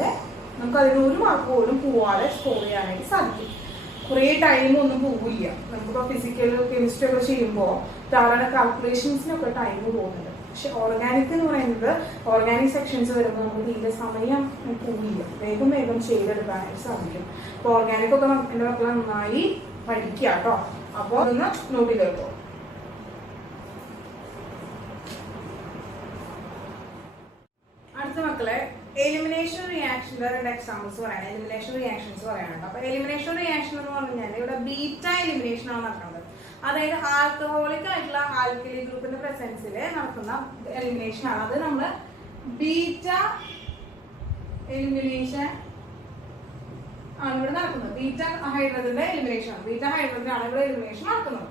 നമുക്ക് അതിന് ഒരു മാർക്ക് പോലും പോവാതെ സ്കോർ ചെയ്യാനായിട്ട് സാധിക്കും. കുറേ ടൈമൊന്നും പോവില്ല. നമുക്കിപ്പോൾ ഫിസിക്കൽ കെമിസ്ട്രി ഒക്കെ ചെയ്യുമ്പോൾ ധാരാളം കാൽക്കുലേഷൻസിനൊക്കെ ടൈം പോകുന്നുണ്ട്. പക്ഷെ ഓർഗാനിക് എന്ന് പറയുന്നത് ഓർഗാനിക് സെക്ഷൻസ് വരുമ്പോൾ നമുക്ക് തീരെ സമയം പോവില്ല, വേഗം ചെയ്തെടുക്കാനായിട്ട് സാധിക്കും. അപ്പോൾ ഓർഗാനിക് ഒക്കെ എൻ്റെ മക്കൾ നന്നായി പഠിക്കുക കേട്ടോ. അപ്പോൾ അതൊന്ന് നോട്ട് ചെയ്തെടുക്കും. അടുത്ത മക്കളെ എലിമിനേഷൻ റിയാക്ഷൻ്റെ രണ്ട് എക്സാമ്പിൾസ് പറയാം. എലിമിനേഷൻ റിയാക്ഷൻസ് പറയാനുണ്ട്. അപ്പൊ എലിമിനേഷൻ റിയാക്ഷൻ എന്ന് പറഞ്ഞാൽ ഇവിടെ ബീറ്റ എലിമിനേഷൻ ആണ് നടക്കുന്നത്. അതായത് ആൽക്കഹോളിക് ആയിട്ടുള്ള ആൽക്കലി ഗ്രൂപ്പിന്റെ പ്രസൻസിൽ നടക്കുന്ന എലിമിനേഷൻ ആണ്. അത് നമ്മൾ ബീറ്റ എലിമിനേഷൻ ആണ് ഇവിടെ നടക്കുന്നത്. ബീറ്റ ഹൈഡ്രജന്റെ എലിമിനേഷൻ ആണ്. ബീറ്റ ഹൈഡ്രജനാണ് ഇവിടെ എലിമിനേഷൻ നടക്കുന്നത്.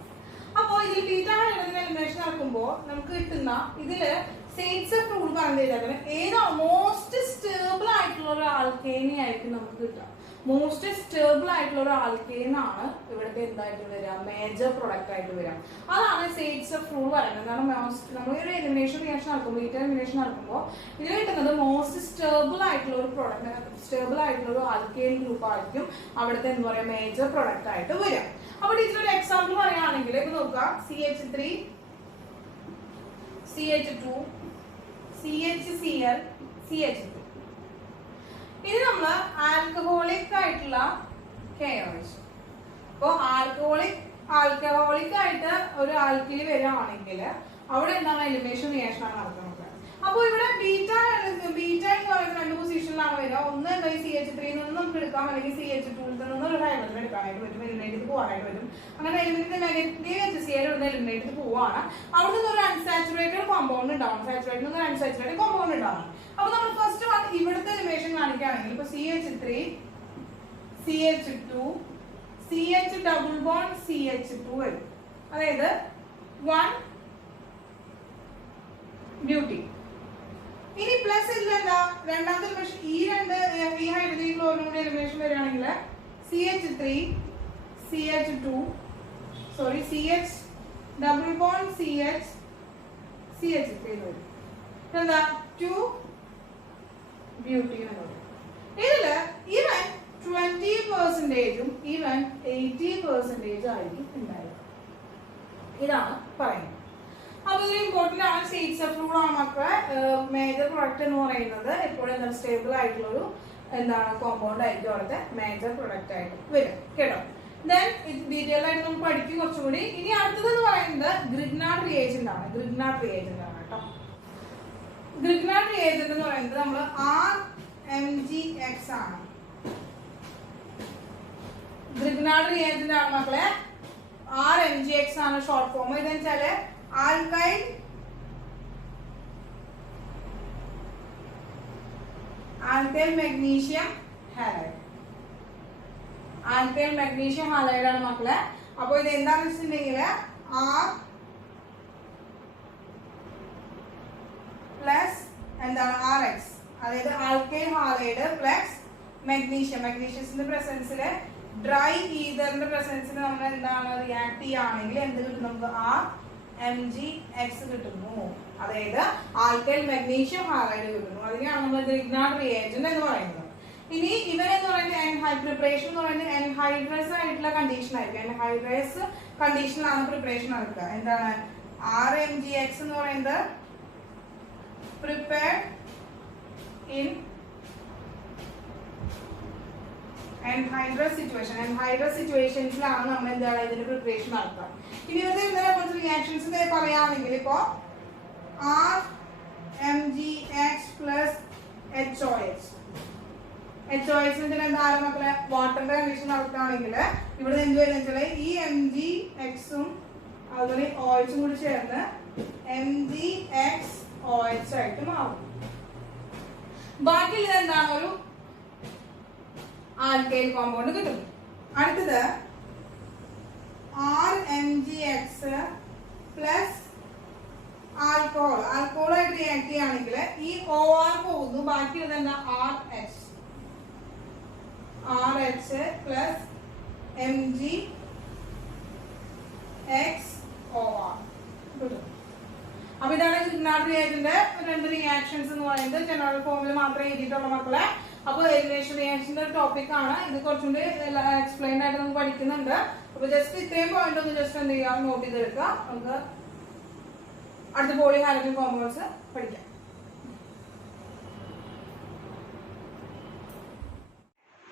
അപ്പോൾ ഇതിൽ ബീറ്റ ഹൈഡ്രജന്റെ എലിമിനേഷൻ നടക്കുമ്പോൾ നമുക്ക് കിട്ടുന്ന ഇതില് സ്റ്റേറ്റ്സ് ഓഫ് റൂൾ പറഞ്ഞു ചെയ്താൽ ഏതാ മോസ്റ്റ് സ്റ്റേബിൾ ആയിട്ടുള്ള ഒരു ആൽക്കെയിനെ ആയിരിക്കും നമുക്ക് കിട്ടുക. മോസ്റ്റ് സ്റ്റേബിൾ ആയിട്ടുള്ള ഒരു ആൽക്കെയിൻ ആണ് ഇവിടുത്തെ എന്തായിട്ട് വരിക, മേജർ പ്രൊഡക്റ്റ് ആയിട്ട് വരിക. അതാണ് സ്റ്റേറ്റ്സ് ഓഫ് റൂൾ പറയുന്നത്. കാരണം നമ്മൾ ഒരു എലിമിനേഷൻ റിയാക്ഷൻ നടക്കുമ്പോൾ, ബീറ്റ എലിമിനേഷൻ നടക്കുമ്പോൾ ഇതിൽ കിട്ടുന്നത് മോസ്റ്റ് സ്റ്റേബിൾ ആയിട്ടുള്ള ഒരു പ്രൊഡക്റ്റ്, സ്റ്റേബിൾ ആയിട്ടുള്ള ഒരു ആൽക്കെയിൻ ഗ്രൂപ്പ് ആയിരിക്കും അവിടുത്തെ എന്താ പറയുക മേജർ പ്രൊഡക്റ്റ് ആയിട്ട് വരിക. അപ്പൊ ടീച്ചർ ഒരു എക്സാമ്പിൾ പറയുകയാണെങ്കിൽ ഇപ്പൊ നോക്കുക, CH3 CH2 CHCl CH3. ഇത് നമ്മള് ആൽക്കഹോളിക് ആയിട്ടുള്ള KOH. അപ്പോൾ ആൽക്കഹോളിക് ആയിട്ട് ഒരു ആൽക്കിലി വരികയാണെങ്കിൽ അവിടെ എന്താണ് എലിമിനേഷൻ റിയാക്ഷൻ ആണ് നടക്കുന്നത്. അപ്പോൾ ഇവിടെ ബീറ്റ എന്ന് പറയുന്ന രണ്ട് പൊസിഷനിലാണ് വരിക. ഒന്ന് എന്താ CH3 നിന്ന് നമുക്ക് എടുക്കാം, അല്ലെങ്കിൽ CH2 നിന്ന് ഒരു ഹൈഡ്രജൻ എടുക്കാനായിട്ട് പറ്റും, എലിമിനേറ്റ് ചെയ്ത് പോകാനായിട്ട് പറ്റും. അങ്ങനെ എലിമിനേറ്റ് നെഗറ്റീവ് HCl ഇവിടുന്ന് എലിമിനേറ്റ് ചെയ്ത് പോവാണ്. അവിടെ നിന്ന് ഒരു അൺസാച്ചുറേറ്റഡ് കോമ്പൗണ്ട് ഉണ്ടാവും, സാച്ചുറേറ്റഡ് നിന്ന് അൺസാച്ചുറേറ്റഡ് കോമ്പൗണ്ട് ഉണ്ടാവും. അപ്പൊ നമ്മൾ ഫസ്റ്റ് ഇവിടുത്തെ എലിമിനേഷൻ കാണിക്കുകയാണെങ്കിൽ ഇപ്പൊ CH3 CH2 CH double bond CH2 വരും. അതായത് 1 ബ്യൂട്ടി. ഇനി പ്ലസ് ഇല്ലെന്താ രണ്ടാമത്തെ എലിമിനേഷൻ, ഈ ഹൈഡ്രജൻ ക്ലോറിനും കൂടി എലിമിനേഷൻ വരികയാണെങ്കിൽ CH3 CH2 CH double bond CH3 വരും. എന്താ 2 ബ്യൂട്ടി എന്ന് പറയും. ഇതില് ഇവൻ 20%ഉം ഇവൻ 80% ആയിരിക്കും ഉണ്ടായത്. ഇതാണ് പറയുന്നത്. അപ്പൊ ഇത് ഇമ്പോർട്ടന്റ് ആണ്. സ്റ്റേറ്റ്സ് ഓഫ് റൂൾ ആണ് മക്കളെ. മേജർ പ്രൊഡക്റ്റ് എന്ന് പറയുന്നത് എപ്പോഴും എന്താണ് സ്റ്റേബിൾ ആയിട്ടുള്ളൊരു എന്താണ് കോമ്പൗണ്ട് ആയിരിക്കും അവിടുത്തെ മേജർ പ്രൊഡക്റ്റ് ആയിട്ട് വരും കേട്ടോ. ദെൻ ഇത് ഡീറ്റെയിൽ ആയിട്ട് നമുക്ക് പഠിക്കും കുറച്ചുകൂടി. ഇനി അടുത്തത് എന്ന് പറയുന്നത് ഗ്രിഗ്നാർഡ് റിയേജന്റ് ആണ്. ഗ്രിഗ്നാർഡ് റിയേജന്റ് ആണ് കേട്ടോ. ഗ്രിഗ്നാർഡ് റിയേജന്റ് എന്ന് പറയുന്നത് നമ്മൾ RMGX ആണ്. ഗ്രിഗ്നാർഡ് റിയേജന്റ് ആണ് മക്കളെ. RMGX ആണ് ഷോർട്ട് ഫോം. ഇതെന്ന് വെച്ചാല് alkyl magnesium halide. Alkyl magnesium halide ആണ് മക്കളെ. അപ്പൊ ഇത് എന്താണെന്ന് വെച്ചിട്ടുണ്ടെങ്കിൽ R പ്ലസ് എന്താണ് RX, അതായത് ആൽക്കൈൽ ഹാലൈഡ് പ്ലസ് മെഗ്നീഷ്യത്തിന്റെ പ്രസൻസിൽ ഡ്രൈ ഈതറിന്റെ പ്രസൻസിൽ നമ്മൾ എന്താണ് റിയാക്ട് ചെയ്യുകയാണെങ്കിൽ എന്ത് കിട്ടും നമുക്ക് RMGX കിട്ടുന്നു. അതായത് ആൽക്കൈൽ മെഗ്നീഷ്യം ഹാലൈഡ് കിട്ടുന്നു. അതിനെയാണ് നമ്മൾ ഗ്രിഗ്നാർഡ് റിയേജന്റ് എന്ന് പറയുന്നത്. ഇനി ഇവരെന്ന് പറയുന്നത് പ്രിപ്പറേഷൻ എന്ന് പറയുന്നത് എൻഹൈഡ്രസ് ആയിട്ടുള്ള കണ്ടീഷൻ ആയിരിക്കും. എൻഹൈഡ്രസ് കണ്ടീഷനിലാണ് പ്രിപ്പറേഷൻ നടക്കുക. എന്താണ് RMGX എന്ന് പറയുന്നത് prepared in anhydrous situation. Anhydrous situationsലാണ് നമ്മൾ എന്താണ് ഇതിന്റെ പ്രിപ്പറേഷൻ നടത്തുക. ഇനി ഇതിൽ കുറച്ച് റിയാക്ഷൻസ് പറയാമെങ്കിൽ ഇപ്പോ RMgX plus HOH. HOH എന്താണ് മക്കളെ വാട്ടറിന്റെ കണ്ടീഷൻ നടത്തുകയാണെങ്കിൽ ഇവിടെ എന്ത് വരുന്നത് ഈ MgX-ഉം അതുപോലെ OH കൂടി ചേർന്ന് MgXOH ആയിട്ട് മാറും. ബാക്കി എന്താണ് ഒരു ആൽക്കൈൽ കോമ്പൗണ്ട് കിട്ടും. അടുത്തത് RMgX പ്ലസ് ആൽക്കഹോൾ ആയിട്ട് റിയാക്ട് ചെയ്യുകയാണെങ്കിൽ ഈ OR പോകുന്നു, ബാക്കിയുള്ളത് എന്താ RH പ്ലസ് MgXOR കിട്ടും. അപ്പൊ ഇതാണ് ഗ്രിഗ്നാർഡ് റിയാക്ടന്റിന്റെ രണ്ട് റിയാക്ഷൻസ് എന്ന് പറയുന്നത്. ജനറൽ ഫോമിൽ മാത്രമേ എഴുതിയിട്ടുള്ള മക്കളെ. അപ്പൊ എലിമിനേഷൻ റിയാക്ഷന്റെ ഒരു ടോപ്പിക് ആണ് ഇത്. കുറച്ചുകൂടി എക്സ്പ്ലെയിൻ ആയിട്ട് നമുക്ക് പഠിക്കുന്നുണ്ട്. അപ്പൊ ജസ്റ്റ് ഇത്രയും പോയിന്റ് ഒന്ന് ജസ്റ്റ് എന്ത് ചെയ്യാം നോട്ട് ചെയ്തെടുക്കുക. നമുക്ക് അടുത്ത പോളി ഹാലജൻ കോമ്പൗണ്ട്സ് പഠിക്കാം.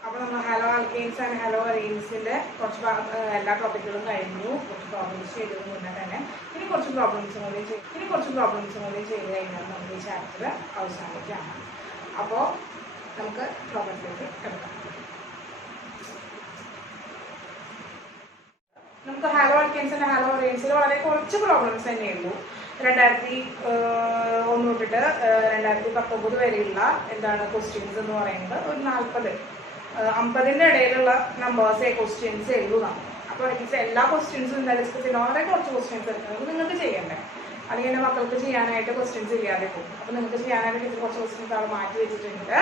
അപ്പൊ നമ്മൾ ഹാലോ ആൽക്കെയിൻസ് ആൻഡ് ഹാലോ അറീൻസിന്റെ കുറച്ച് എല്ലാ ടോപ്പിക്കുകളും കഴിഞ്ഞു. കുറച്ച് പ്രോബ്ലംസ് ചെയ്തത് മുന്നേ തന്നെ ഇനി കുറച്ച് പ്രോബ്ലംസും കൂടി ചെയ്ത് കഴിഞ്ഞാൽ നമുക്ക് ഈ ചാപ്റ്റർ അവസാനിക്കുകയാണ്. അപ്പോൾ നമുക്ക് പ്രോബ്ലത്തിലേക്ക് കിടക്കാം. നമുക്ക് ഹാലോ ആൽക്കെയിൻസ് ആൻഡ് ഹാലോ അറീൻസിൽ വളരെ കുറച്ച് പ്രോബ്ലംസ് തന്നെയുള്ളൂ. 2001 തൊട്ടിട്ട് 2019 വരെയുള്ള എന്താണ് ക്വസ്റ്റ്യൻസ് എന്ന് പറയുന്നത് ഒരു 40-50 ഇടയിലുള്ള നമ്പേഴ്സേ ക്വസ്റ്റ്യൻസ് എഴുതുന്നതാണ്. അപ്പോൾ എല്ലാ ക്വസ്റ്റ്യൻസും എന്താ ഡിസ്കസ് ചെയ്യുന്ന വളരെ കുറച്ച് ക്വസ്റ്റ്യൻസ് എടുക്കുന്നത് നിങ്ങൾക്ക് ചെയ്യണ്ടേ, അല്ലെങ്കിൽ എൻ്റെ മക്കൾക്ക് ചെയ്യാനായിട്ട് ക്വസ്റ്റ്യൻസ് ഇല്ലാതെ പോകും. അപ്പോൾ നിങ്ങൾക്ക് ചെയ്യാനായിട്ട് ടീച്ചർ കുറച്ച് ക്വസ്റ്റ്യൻസ് അവിടെ മാറ്റി വെച്ചിട്ടുണ്ട്.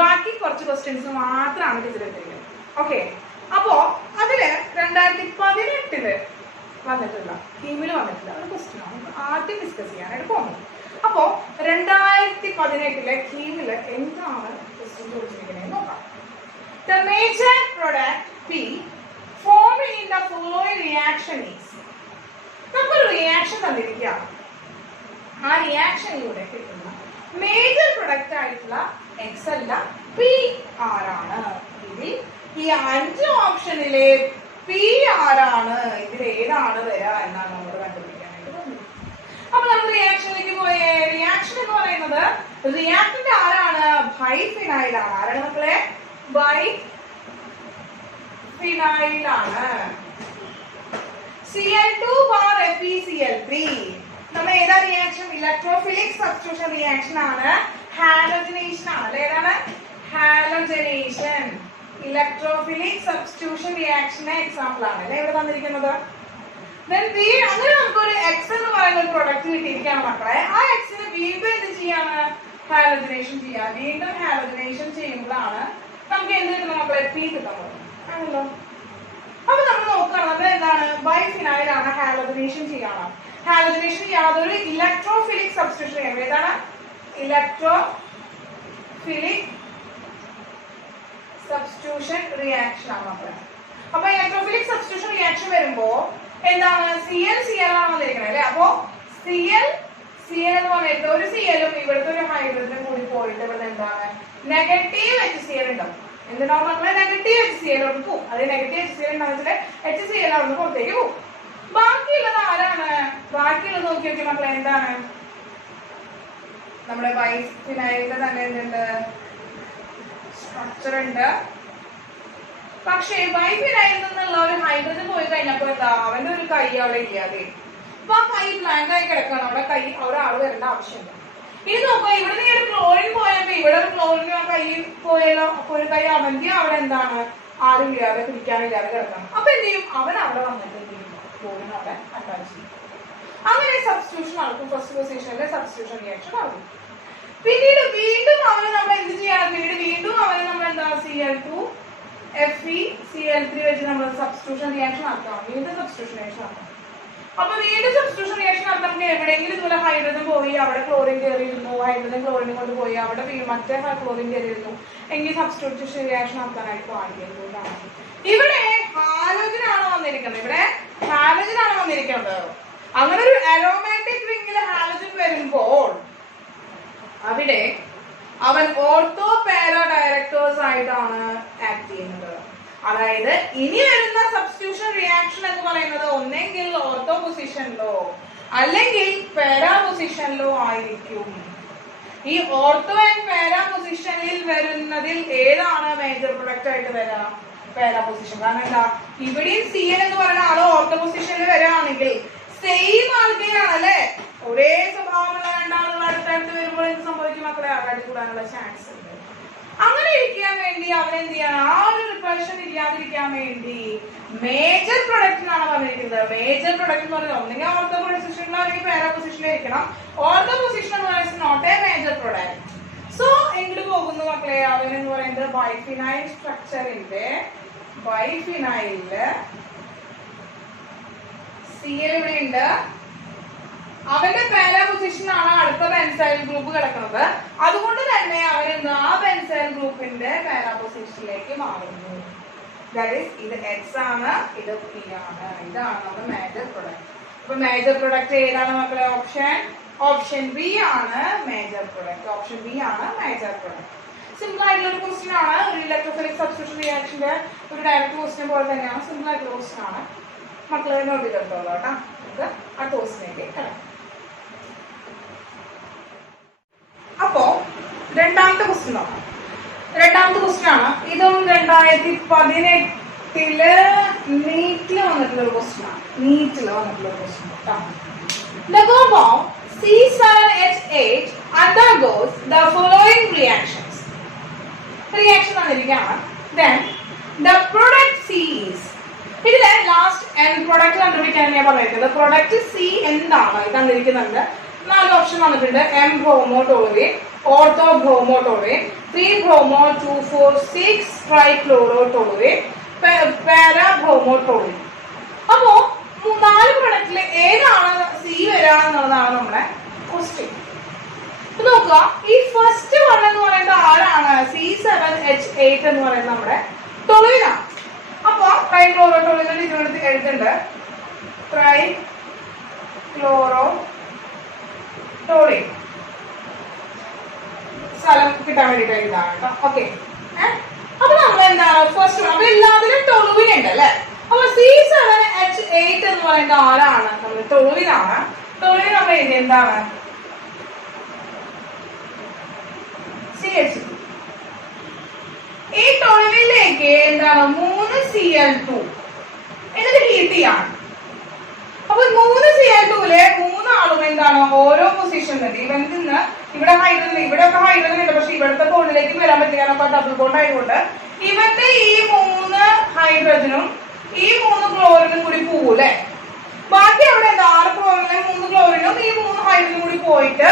ബാക്കി കുറച്ച് ക്വസ്റ്റ്യൻസ് മാത്രമാണ് ടീച്ചർ എടുത്തിരിക്കുന്നത്. ഓക്കെ, അപ്പോൾ അതില് 2018 വന്നിട്ടില്ല, കീമിൽ വന്നിട്ടില്ല ഒരു ക്വസ്റ്റ്യൻ ആണ് ആദ്യം ഡിസ്കസ് ചെയ്യാനായിട്ട് പോകുന്നത്. അപ്പോൾ 2018 കീമില് എന്താണ് ക്വസ്റ്റ്യൻ ചോദിച്ചിരിക്കുന്നത് നോക്കാം. The major product P formed in the following reaction is. നമുക്കൊരു റിയാക്ഷൻ തന്നിരിക്കുകയാണ്. ആ റിയാക്ഷനിലൂടെ കിട്ടുന്ന മേജർ പ്രൊഡക്റ്റ് ആയിട്ടുള്ള എക്സ് അല്ല പി ആരാണ്. ഇതിൽ ഈ 5 ഓപ്ഷനിലെ പി ആരാണ്, ഇതിൽ ഏതാണ് വരിക എന്നാണ് നമ്മൾ കണ്ടുപിടിക്കാനായിട്ട് പോകുന്നത്. അപ്പൊ നമ്മൾ റിയാക്ഷനിലേക്ക് പോയേ. റിയാക്ഷൻ എന്ന് പറയുന്നത് റിയാക്ടന്റ് ആരാണ്? ബൈഫിനൈൽ ആണ്. ആരാണ് മക്കളെ? ബൈഫിനൈൽ ആണ്. Cl2 bar FeCl3. നമ്മൾ ഏതാ റിയാക്ഷൻ? ഇലക്ട്രോഫിലിക് സബ്സ്റ്റിറ്റ്യൂഷൻ റിയാക്ഷൻ ആണ്. ഹാലോജനേഷൻ ആണ്. ഏതാണ്? ഹാലോജനേഷൻ. ഇലക്ട്രോഫിലിക് സബ്സ്റ്റിറ്റ്യൂഷൻ റിയാക്ഷന്റെ എക്സാമ്പിൾ ആണ് അല്ലെ ഇവിടെ തന്നിരിക്കുന്നത്. അങ്ങനെ നമുക്കൊരു എക്സ് എന്ന് പറയുന്ന ഒരു പ്രൊഡക്റ്റ് കിട്ടിയിരിക്കുകയാണ് മക്കളെ. ആ എക്സിന് വീണ്ടും എന്ത് ചെയ്യാണ്? ഹാലോജനേഷൻ ചെയ്യാം. വീണ്ടും ഹാലോജനേഷൻ ചെയ്യുമ്പോഴാണ് നമുക്ക് എന്ത് കിട്ടുന്നത് മക്കളെ? പി കിട്ടുന്നത് ആണല്ലോ. അപ്പൊ നമ്മൾ നോക്കുകയാണ് നമ്മൾ എന്താണ്? ബൈഫിനൈൽ ആണ്. ഹാലോജനേഷൻ ചെയ്യണം. ഹാലോജനേഷൻ യാതൊരു ഇലക്ട്രോഫിലിക് സബ്സ്റ്റിറ്റ്യൂഷൻ ചെയ്യണം. ഏതാണ്? ഇലക്ട്രോഫിലിക് സബ്സ്റ്റിറ്റ്യൂഷൻ റിയാക്ഷൻ ആണ് മക്കളെ. അപ്പൊ ഇലക്ട്രോഫിലിക് സബ്സ്റ്റിറ്റ്യൂഷൻ റിയാക്ഷൻ വരുമ്പോ എന്താണ്? Cl ആണ് വന്നിരിക്കുന്നത് അല്ലെ. അപ്പോ Cl എന്ന് പറഞ്ഞിട്ട് ഒരു Cl-ഉം ഇവിടുത്തെ ഒരു ഹൈഡ്രജനും കൂടി പോയിട്ട് ഇവിടെ എന്താണ്? നെഗറ്റീവ് HCl ഉണ്ടാവും. എന്തുണ്ടാവും മക്കളെ? നെഗറ്റീവ് HCl പോകും. അത് നെഗറ്റീവ് HCl ഉണ്ടാവുന്നത് HCl അവിടുന്ന് പുറത്തേക്ക് പോകും. ബാക്കിയുള്ളത് ആരാണ്? ബാക്കിയുള്ളത് നോക്കി നോക്കി മക്കളെ എന്താണ്? നമ്മുടെ ബൈഫിനൈലിന്റെ തന്നെ എന്തുണ്ട്? സ്ട്രക്ചർ ഉണ്ട്. പക്ഷേ ബൈഫിനൈലിൽ നിന്നുള്ള ഒരു ഹൈഡ്രജൻ പോയി കഴിഞ്ഞപ്പോ എന്താ? അവന്റെ ഒരു കൈ അവിടെ ഇല്ലാതെ. അപ്പൊ ആ കൈ ബ്ലാങ്ക് ആയി കിടക്കണം. അവിടെ കൈ അവിടെ ആള് വരേണ്ട ആവശ്യമില്ല. ഇനി നോക്കുക, ഇവിടെ നീ ഒരു ക്ലോറിൻ പോയപ്പോ ഇവിടെ ഒരു ക്ലോറിൻ ആ കൈ പോയല്ലോ. അപ്പൊ ഒരു കൈ അവന്റെ അവിടെ എന്താണ്? ആരുമില്ലാതെ പിടിക്കാനില്ലാതെ കിടക്കണം. അപ്പൊ എന്ത് ചെയ്യും? അവൻ അവിടെ വന്നിട്ട് എന്ത് ചെയ്യും? ക്ലോറിൻ അവിടെ അറ്റാച്ച് ചെയ്യും. അങ്ങനെ സബ്സ്റ്റിറ്റ്യൂഷൻ നടക്കും. ഫസ്റ്റ് പൊസിഷനിലെ സബ്സ്റ്റിറ്റ്യൂഷൻ റിയാക്ഷൻ നടക്കും. പിന്നീട് വീണ്ടും അവന് നമ്മൾ എന്ത് ചെയ്യണം? വീണ്ടും അവന് നമ്മൾ എന്താ? Cl2 FeCl3 വെച്ച് നമ്മൾ സബ്സ്റ്റിറ്റ്യൂഷൻ റിയാക്ഷൻ നടത്തണം. വീണ്ടും സബ്സ്റ്റിറ്റ്യൂഷൻ റിയാക്ഷൻ നടത്തണം. അപ്പൊ വീണ്ടും സബ്സ്റ്റിറ്റ്യൂഷൻ റിയാക്ഷൻ നടത്തണമെങ്കിൽ എവിടെയെങ്കിലും ഇതുപോലെ ഹൈഡ്രജൻ പോയി അവിടെ ക്ലോറിൻ കയറിയിരുന്നു, ഹൈഡ്രജൻ ക്ലോറിനും കൊണ്ട് പോയി അവിടെ മറ്റേ ക്ലോറിൻ കയറിയിരുന്നു എങ്കിൽ സബ്സ്റ്റിറ്റ്യൂഷൻ റിയാക്ഷൻ നടത്താനായിട്ട് പാടില്ല. ഇവിടെ ഹാലോജൻ ആണ് വന്നിരിക്കുന്നത്. ഇവിടെ ഹാലോജൻ ആണ് വന്നിരിക്കുന്നത്. അങ്ങനെ ഒരു അരോമാറ്റിക് റിംഗിൽ ഹാലോജൻ വരുമ്പോൾ അവിടെ അവൻ ഓർത്തോ പാരാ ഡയറക്ടേഴ്സ് ആയിട്ടാണ് ആക്ട് ചെയ്യുന്നത്. അതായത് ഇനി വരുന്ന സബ്സ്റ്റിറ്റ്യൂഷൻ റിയാക്ഷൻ എന്ന് പറയുന്നത് ഒന്നെങ്കിൽ ഓർത്തോ പൊസിഷനിലോ അല്ലെങ്കിൽ പാരാ പൊസിഷനിലോ ആയിരിക്കും. ഈ ഓർത്തോ ആൻഡ് പാരാ പൊസിഷനിൽ വരുന്നതിൽ ഏതാണ് മേജർ പ്രൊഡക്റ്റ് ആയിട്ട് വരിക? Para position. കാരണം എന്താ, ഇവിടെയും സി എൻ എന്ന് പറയുന്ന ആള് ഓർത്തോ പൊസിഷനിൽ വരികയാണെങ്കിൽ സെയിം ആൾക്കാരാണ് അല്ലെ, ഒരേ സ്വഭാവമുള്ള രണ്ടാളുകൾ അടുത്തടുത്ത് വരുമ്പോൾ എന്ത് സംഭവിക്കും മക്കളെ? അകടി കൂടാനുള്ള ചാൻസ് ഉണ്ട്. അങ്ങനെ ഇരിക്കാൻ വേണ്ടി അവനെന്ത് ചെയ്യണം? ആ ഒരു റിപ്പൾഷൻ ഇല്ലാതിരിക്കാൻ വേണ്ടി മേജർ പ്രൊഡക്റ്റിനാണ് പറഞ്ഞിരിക്കുന്നത്. മേജർ പ്രൊഡക്റ്റ് എന്ന് പറയുന്നത് ഒന്നെങ്കിൽ ഓർത്തോ പൊസിഷനിലോ അല്ലെങ്കിൽ പാരാ പൊസിഷനിലോ ഇരിക്കണം. ഓർത്തോ പൊസിഷൻ എന്ന് പറയുന്നത് not a major product. So എങ്ങോട്ട് പോകുന്നു മക്കളെ? അവനെന്ന് പറയുന്നത് ബൈഫിനൈൽ സ്ട്രക്ചറിന്റെ ബൈഫിനൈലില് സിഎൽ ഇവിടെ ഉണ്ട്. അവന്റെ പാരാ പൊസിഷനാണ് അടുത്ത ബെൻസൈൽ ഗ്രൂപ്പ് കിടക്കുന്നത്. അതുകൊണ്ട് തന്നെ അവൻ ആ ബെൻസൈൽ ഗ്രൂപ്പിന്റെ പാരാ പൊസിഷനിലേക്ക് മാറുന്നു. ഇത് എക്സ് ആണ്, ഇത് പി ആണ്. ഇതാണ് നമ്മുടെ മേജർ പ്രൊഡക്റ്റ്. അപ്പൊ മേജർ പ്രൊഡക്റ്റ് ഏതാണ് മക്കളെ? ഓപ്ഷൻ ബി ആണ് മേജർ പ്രൊഡക്റ്റ്. ഓപ്ഷൻ ബി ആണ് മേജർ പ്രൊഡക്റ്റ്. സിമ്പിൾ ആയിട്ടുള്ള ഒരു ക്വസ്റ്റ്യൻ ആണ്. ഒരു ഇലക്ട്രോഫിലിക് സബ്സ്റ്റിറ്റ്യൂഷൻ റിയാക്ഷന്റെ ഒരു ഡയറക്റ്റ് ക്വസ്റ്റ്യൻ പോലെ തന്നെയാണ്. സിമ്പിൾ ആയിട്ടുള്ള ക്വസ്റ്റ്യൻ ആണ്. മക്കളെ നോട്ട് ചെയ്തെടുത്തോളൂ കേട്ടോ. നമുക്ക് ആ ക്വസ്റ്റ്യനിലേക്ക് കിടക്കാം. അപ്പോ രണ്ടാമത്തെ ക്വസ്റ്റ്യൻ നോക്കാം. രണ്ടാമത്തെ ക്വസ്റ്റ്യൻ ആണ്. ഇതും 2018 നീറ്റില് വന്നിട്ടുള്ള ഒരു ക്വസ്റ്റ്യൻ ആണ്. The compound C7H8 undergoes the following reactions. Reaction തന്നിരിക്കുകയാണ്. Then the product C is. ഇതിലെ ലാസ്റ്റ് എൻഡ് പ്രൊഡക്റ്റ് കണ്ടുപിടിക്കാൻ ഞാൻ പറഞ്ഞിരിക്കുന്നത്. പ്രൊഡക്റ്റ് സി എന്താണ് തന്നിരിക്കുന്നുണ്ട്. 4 ഓപ്ഷൻ വന്നിട്ടുണ്ട്. M bromotoluene, ortho bromotoluene, 3 bromo 2,4,6 trichlorotoluene, para bromotoluene. അപ്പോ 4 പ്രൊഡക്റ്റില് ഏതാണ് സി വരിക എന്നുള്ളതാണ് നമ്മുടെ ക്വസ്റ്റ്യൻ. നോക്കുക, ഈ ഫസ്റ്റ് വൺ എന്ന് പറയുന്നത് ആരാണ്? C7H8 എന്ന് പറയുന്നത് നമ്മുടെ ടോളിനാണ്. അപ്പൊ ട്രൈക്ലോറോടോളിൻ ഇതിനടുത്ത് എഴുതുന്നുണ്ട്. ട്രൈക്ലോറോടോളിൻ സ്ഥലം കിട്ടാൻ വേണ്ടിട്ട് എഴുതാണ് കേട്ടോ. ഓക്കെ. അപ്പൊ നമ്മൾ എന്താണ് ഫസ്റ്റ്? അപ്പൊ എല്ലാത്തിലും ടോളുവിൻ ഉണ്ട് അല്ലെ. അപ്പൊ C7H8 എന്ന് പറയുന്നത് ആരാണ്? നമ്മൾ ടോളുവിനാണ്. ടോളുവിൻ നമ്മൾ എഴുതി എന്താണ്? CH2. ഈ ടോളുവിനിലേക്ക് എന്താണ്? 3 Cl2 എന്നിട്ട് ഹീറ്റ് ചെയ്യാണ്. അപ്പൊ 3 Cl2ലെ 3 ആളും എന്താണ്? ഓരോ പൊസിഷനിൽ ഇവനിൽ നിന്ന് ഇവിടെ ഹൈഡ്രജൻ, ഇവിടെ ഒക്കെ ഹൈഡ്രജൻ ഉണ്ട്. പക്ഷെ ഇവിടുത്തെ ബോണ്ടിലേക്ക് വരാൻ പറ്റില്ല, ഡബിൾ ബോണ്ട് ആയതുകൊണ്ട് ഇവന്റെ ഈ 3 ഹൈഡ്രജനും ഈ 3 ക്ലോറിനും കൂടി പോകൂലെ. ബാക്കി അവിടെ 6 ക്ലോറിനും 3 ക്ലോറിനും ഈ 3 ഹൈഡ്രജനും കൂടി പോയിട്ട്